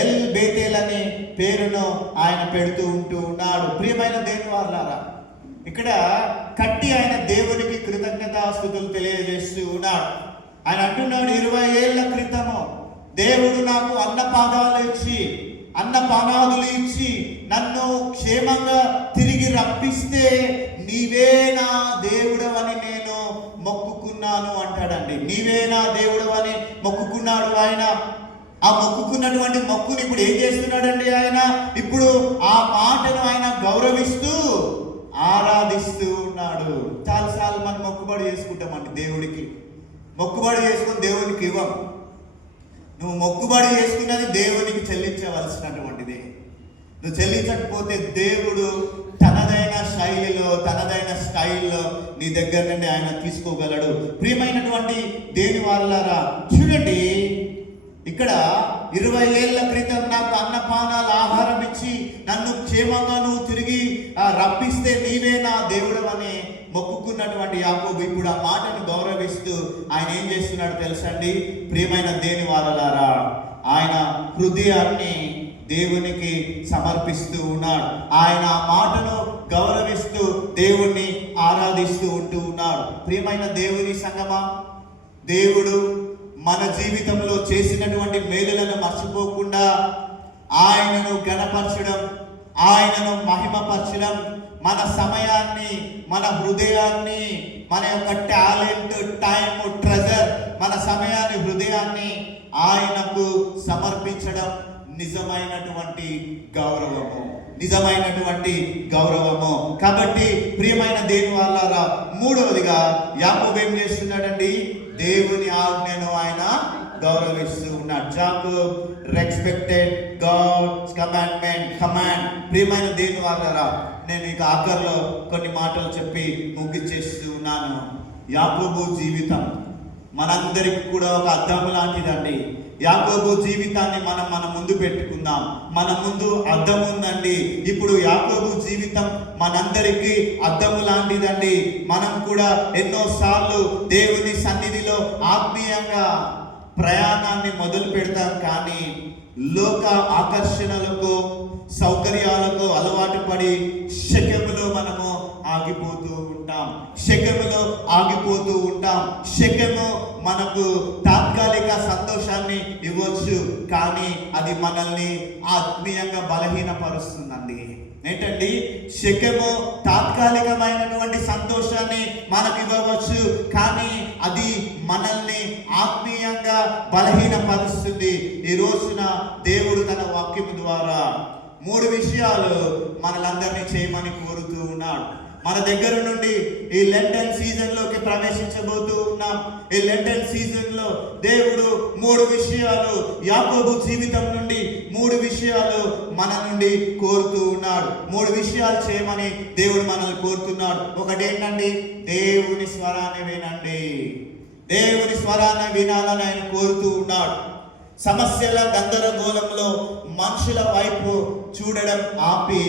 ఎల్ బేతేల్ అనే పేరును ఆయన పెడుతూ ఉంటూ ఉన్నాడు. ప్రియమైన దేవుని వారలారా, ఇక్కడ కట్టి ఆయన దేవునికి కృతజ్ఞతాస్తుతులు తెలియజేస్తూ ఉన్నాడు. ఆయన అంటున్నాడు, 20 ఏళ్ల క్రితము దేవుడు నాకు అన్నపానాదులు ఇచ్చి నన్ను క్షేమంగా తిరిగి రప్పిస్తే నీవే నా దేవుడవని నేను మొక్కుకున్నాను అంటాడండి. నీవే నా దేవుడవని మొక్కుకున్నాడు ఆయన. ఆ మొక్కుకున్నటువంటి మొక్కుని ఇప్పుడు ఏం చేస్తున్నాడండి ఆయన? ఇప్పుడు ఆ మాటను ఆయన గౌరవిస్తూ ఆరాధిస్తూ ఉన్నాడు. చాలాసార్లు మనం మొక్కుబడి చేసుకుంటామండి. దేవుడికి మొక్కుబడి చేసుకుని దేవునికి ఇవ్వం. నువ్వు మొక్కుబడి చేసుకున్నది దేవునికి చెల్లించవలసినటువంటిది. నువ్వు చెల్లించకపోతే దేవుడు తనదైన శైలిలో, తనదైన స్టైల్లో నీ దగ్గర నుండి ఆయన తీసుకోగలడు. ప్రియమైనటువంటి దేవుని వారలారా, చూడండి, ఇక్కడ 20 ఏళ్ల క్రితం నాకు అన్నపానాలు ఆహారం ఇచ్చి నన్ను క్షేమంగా నువ్వు తిరిగి రప్పిస్తే నీవే నా దేవుడు అని మొక్కుకున్నటువంటి యాకోబు ఇప్పుడు ఆ మాటను గౌరవిస్తూ ఆయన ఏం చేస్తున్నాడు తెలుసండి? ప్రియమైన దేవుని వారలారా, ఆయన హృదయాన్ని దేవునికి సమర్పిస్తూ ఉన్నాడు. ఆయన ఆ మాటను గౌరవిస్తూ దేవుణ్ణి ఆరాధిస్తూ ఉంటూ ఉన్నాడు. ప్రియమైన దేవుని సంగమా, దేవుడు మన జీవితంలో చేసినటువంటి మేలులను మర్చిపోకుండా ఆయనను ఘనపరచడం, ఆయనను మహిమపరచడం, మన సమయాన్ని, మన హృదయాన్ని, మన యొక్క టాలెంట్, టైం, ట్రెజర్, మన సమయాన్ని, హృదయాన్ని ఆయనకు సమర్పించడం నిజమైనటువంటి గౌరవము, నిజమైనటువంటి గౌరవము. కాబట్టి ప్రియమైన దేవుని వాళ్ళారా, మూడవదిగా యాకోబు ఏం చేస్తున్నాడండి? దేవుని ఆజ్ఞను ఆయన గౌరవిస్తూ ఉన్నాడు. Jacob respected God's command. ప్రియమైన దేవుని వాళ్ళారా, నేను ఇక ఆఖరిలో కొన్ని మాటలు చెప్పి ముగిచేస్తూ ఉన్నాను. యాకోబు జీవితం మనందరికి కూడా ఒక అద్దం లాంటిదండి. యాకోబు జీవితాన్ని మన ముందు పెట్టుకుందాం. మన ముందు అద్దం ఉందండి. ఇప్పుడు యాకోబు జీవితం మనందరికీ అద్దము లాంటిదండి. మనం కూడా ఎన్నోసార్లు దేవుని సన్నిధిలో ఆత్మీయంగా ప్రయాణాన్ని మొదలు పెడతాం, కానీ లోక ఆకర్షణలకు, సౌకర్యాలకు అలవాటు పడి శకెములో మనము ఆగిపోతూ ఉంటాం. శకెము మనకు తాత్కాలిక సంతోషాన్ని ఇవ్వచ్చు, కానీ అది మనల్ని ఆత్మీయంగా బలహీనపరుస్తుందండి. ఏంటండి? శకెము తాత్కాలికమైనటువంటి సంతోషాన్ని బలహీనపరుస్తుంది. ఈ రోజున దేవుడు తన వాక్యం ద్వారా 3 విషయాలు మనలందరినీ చేయమని కోరుతూ ఉన్నాడు. మన దగ్గర నుండి ఈ లెంటన్ సీజన్లోకి ప్రవేశించబోతూ ఉన్నాం. ఈ లెంటన్ సీజన్లో దేవుడు 3 విషయాలు యాకోబు జీవితం నుండి 3 విషయాలు మన నుండి కోరుతూ ఉన్నాడు. 3 విషయాలు చేయమని దేవుడు మనల్ని కోరుతున్నాడు. ఒకటి ఏంటండి? దేవుని స్వరాన్ని వినండి. దేవుని స్వరాన్ని వినాలని ఆయన కోరుతూ ఉన్నాడు. సమస్యల గందరగోళంలో మనుషుల వైపు చూడడం ఆపి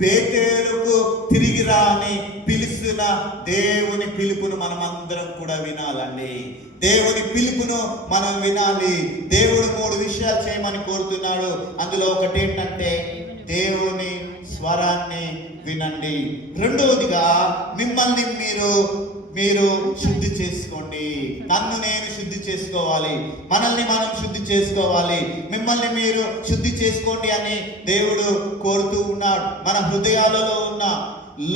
బేతేలుకు తిరిగిరా అని పిలుస్తున్న దేవుని పిలుపును మనం అందరం కూడా వినాలండి. దేవుని పిలుపును మనం వినాలి. దేవుడు 3 విషయాలు చేయమని కోరుతున్నాడు. అందులో ఒకటి ఏంటంటే దేవుని స్వరాన్ని వినండి. రెండవదిగా మిమ్మల్ని మీరు శుద్ధి చేసుకోండి. నన్ను నేను శుద్ధి చేసుకోవాలి, మనల్ని మనం శుద్ధి చేసుకోవాలి. మిమ్మల్ని మీరు శుద్ధి చేసుకోండి అని దేవుడు కోరుతూ ఉన్నాడు. మన హృదయాలలో ఉన్న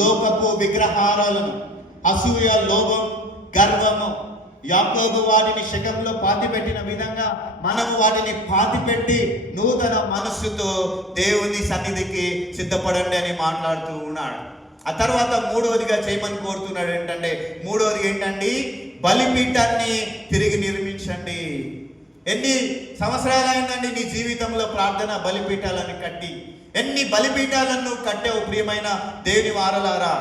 లోకపు విగ్రహారాలను, అసూయ, లోభం, గర్వము, యాకోబు వాటిని శకంలో పాతిపెట్టిన విధంగా మనం వాటిని పాతిపెట్టి నూతన మనస్సుతో దేవుని సన్నిధికి సిద్ధపడండి అని మాట్లాడుతూ ఉన్నాడు. ఆ తర్వాత 3వదిగా చేయమని కోరుతున్నాడు. మూడవది ఏంటండి? బలిపీఠాన్ని తిరిగి నిర్మించండి. ఎన్ని సంవత్సరాలైందండి నీ జీవితంలో ప్రార్థన బలిపీఠాలను కట్టి? ఎన్ని బలిపీఠాలను కట్టావు ప్రియమైన దేవుని వారలారా?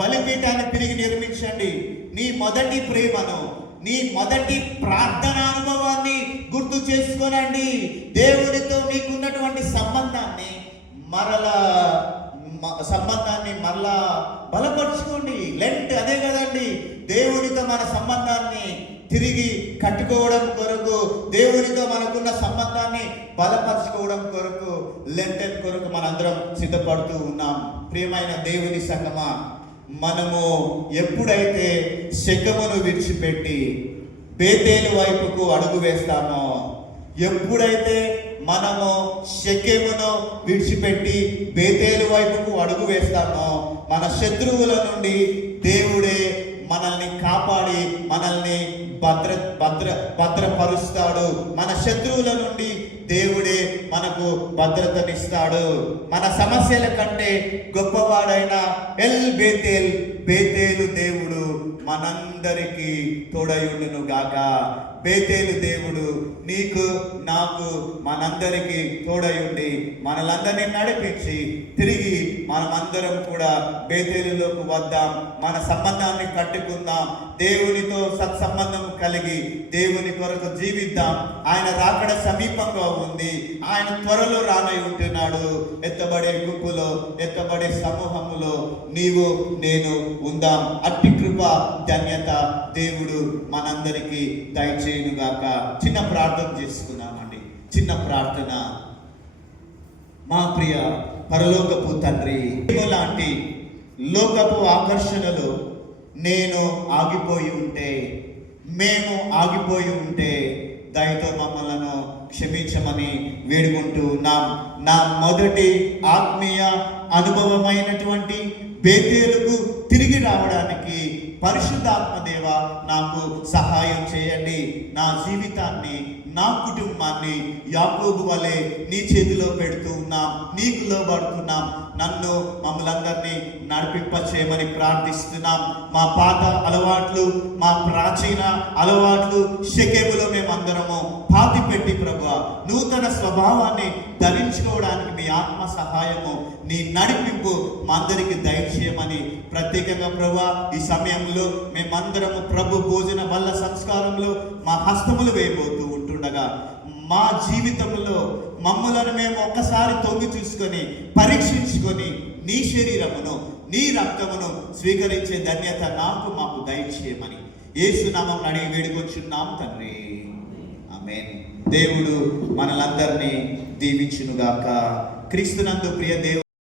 బలిపీఠాన్ని తిరిగి నిర్మించండి. నీ మొదటి ప్రేమను, నీ మొదటి ప్రార్థన అనుభవాన్ని గుర్తు చేసుకోనండి. దేవుడితో మీకున్నటువంటి సంబంధాన్ని మరలా బలపరుచుకోండి. లెంట్ అదే కదండి, దేవునితో మన సంబంధాన్ని తిరిగి కట్టుకోవడం కొరకు, దేవునితో మనకున్న సంబంధాన్ని బలపరుచుకోవడం కొరకు, లెంటన్ కొరకు మనందరం సిద్ధపడుతూ ఉన్నాం. ప్రియమైన దేవుని సంగమా, మనము ఎప్పుడైతే శకమును విడిచిపెట్టి బేతేలు వైపుకు అడుగు వేస్తామో, ఎప్పుడైతే మనము షెకెమును విడిచిపెట్టి బేతేలు వైపుకు అడుగు వేస్తామో, మన శత్రువుల నుండి దేవుడే మనల్ని కాపాడి మనల్ని భద్రపరుస్తాడు. మన శత్రువుల నుండి దేవుడే మనకు భద్రతనిస్తాడు. మన సమస్యల కంటే గొప్పవాడైన బేతేలు దేవుడు మనందరికీ తోడయుండును గాక. బేతేలు దేవుడు నీకు, నాకు, మనందరికీ తోడయుండి మనలందరినీ నడిపించి తిరిగి మనమందరం కూడా బేతేలులోకి వద్దాం. మన సంబంధాన్ని కట్టుకుందాం. దేవునితో సత్సంబంధం కలిగి దేవుని కొరకు జీవిద్దాం. ఆయన రాకడ సమీపంగా ఉంది. ఆయన త్వరలో రానై ఉంటున్నాడు. ఎత్తబడే గుంపులో, ఎత్తబడే సమూహములో నీవు నేను ఉందాం. అట్టి కృప, ధన్యత దేవుడు మనందరికీ దయచేయునుగాక. చిన్న ప్రార్థన చేసుకున్నామండి. చిన్న ప్రార్థన. మా ప్రియ పరలోకపు తండ్రి, లాంటి లోకపు ఆకర్షణలు నేను ఆగిపోయి ఉంటే, మేము ఆగిపోయి ఉంటే దయతో మమ్మలను క్షమించమని వేడుకుంటూ ఉన్నాం. నా మొదటి ఆత్మీయ అనుభవమైనటువంటి బేతేలుకు తిరిగి రావడానికి పరిశుద్ధాత్మ దేవ నాకు సహాయం చేయండి. నా జీవితాన్ని, నా కుటుంబాన్ని యాకోబు వలె నీ చేతిలో పెడుతూ ఉన్నాం. నీకు లోబడుతున్నాం. నన్ను, మమ్మల్ందరినీ నడిపింపచేయమని ప్రార్థిస్తున్నాం. మా పాత అలవాట్లు, మా ప్రాచీన అలవాట్లు షెకెములో మేమందరము పాతిపెట్టి ప్రభువా, నూతన స్వభావాన్ని ధరించుకోవడానికి మీ ఆత్మ సహాయము, నీ నడిపింపు మా అందరికి దయచేయమని ప్రత్యేకంగా ప్రభువా ఈ సమయంలో మేమందరము ప్రభు భోజన వల్ల సంస్కారంలో మా హస్తములు వేయబోతూ ఉంటుండగా మా జీవితంలో మమ్మలను మేము ఒక్కసారి తొంగి చూసుకొని పరీక్షించుకొని నీ శరీరమును, నీ రక్తమును స్వీకరించే ధన్యత నాకు, మాకు దయచేయమని యేసు నామమున అడిగి వేడుకొంచున్నాం తండ్రి. ఆమేన్. దేవుడు మనలందరినీ దీవించునుగాక. క్రీస్తునందు ప్రియ దేవుడు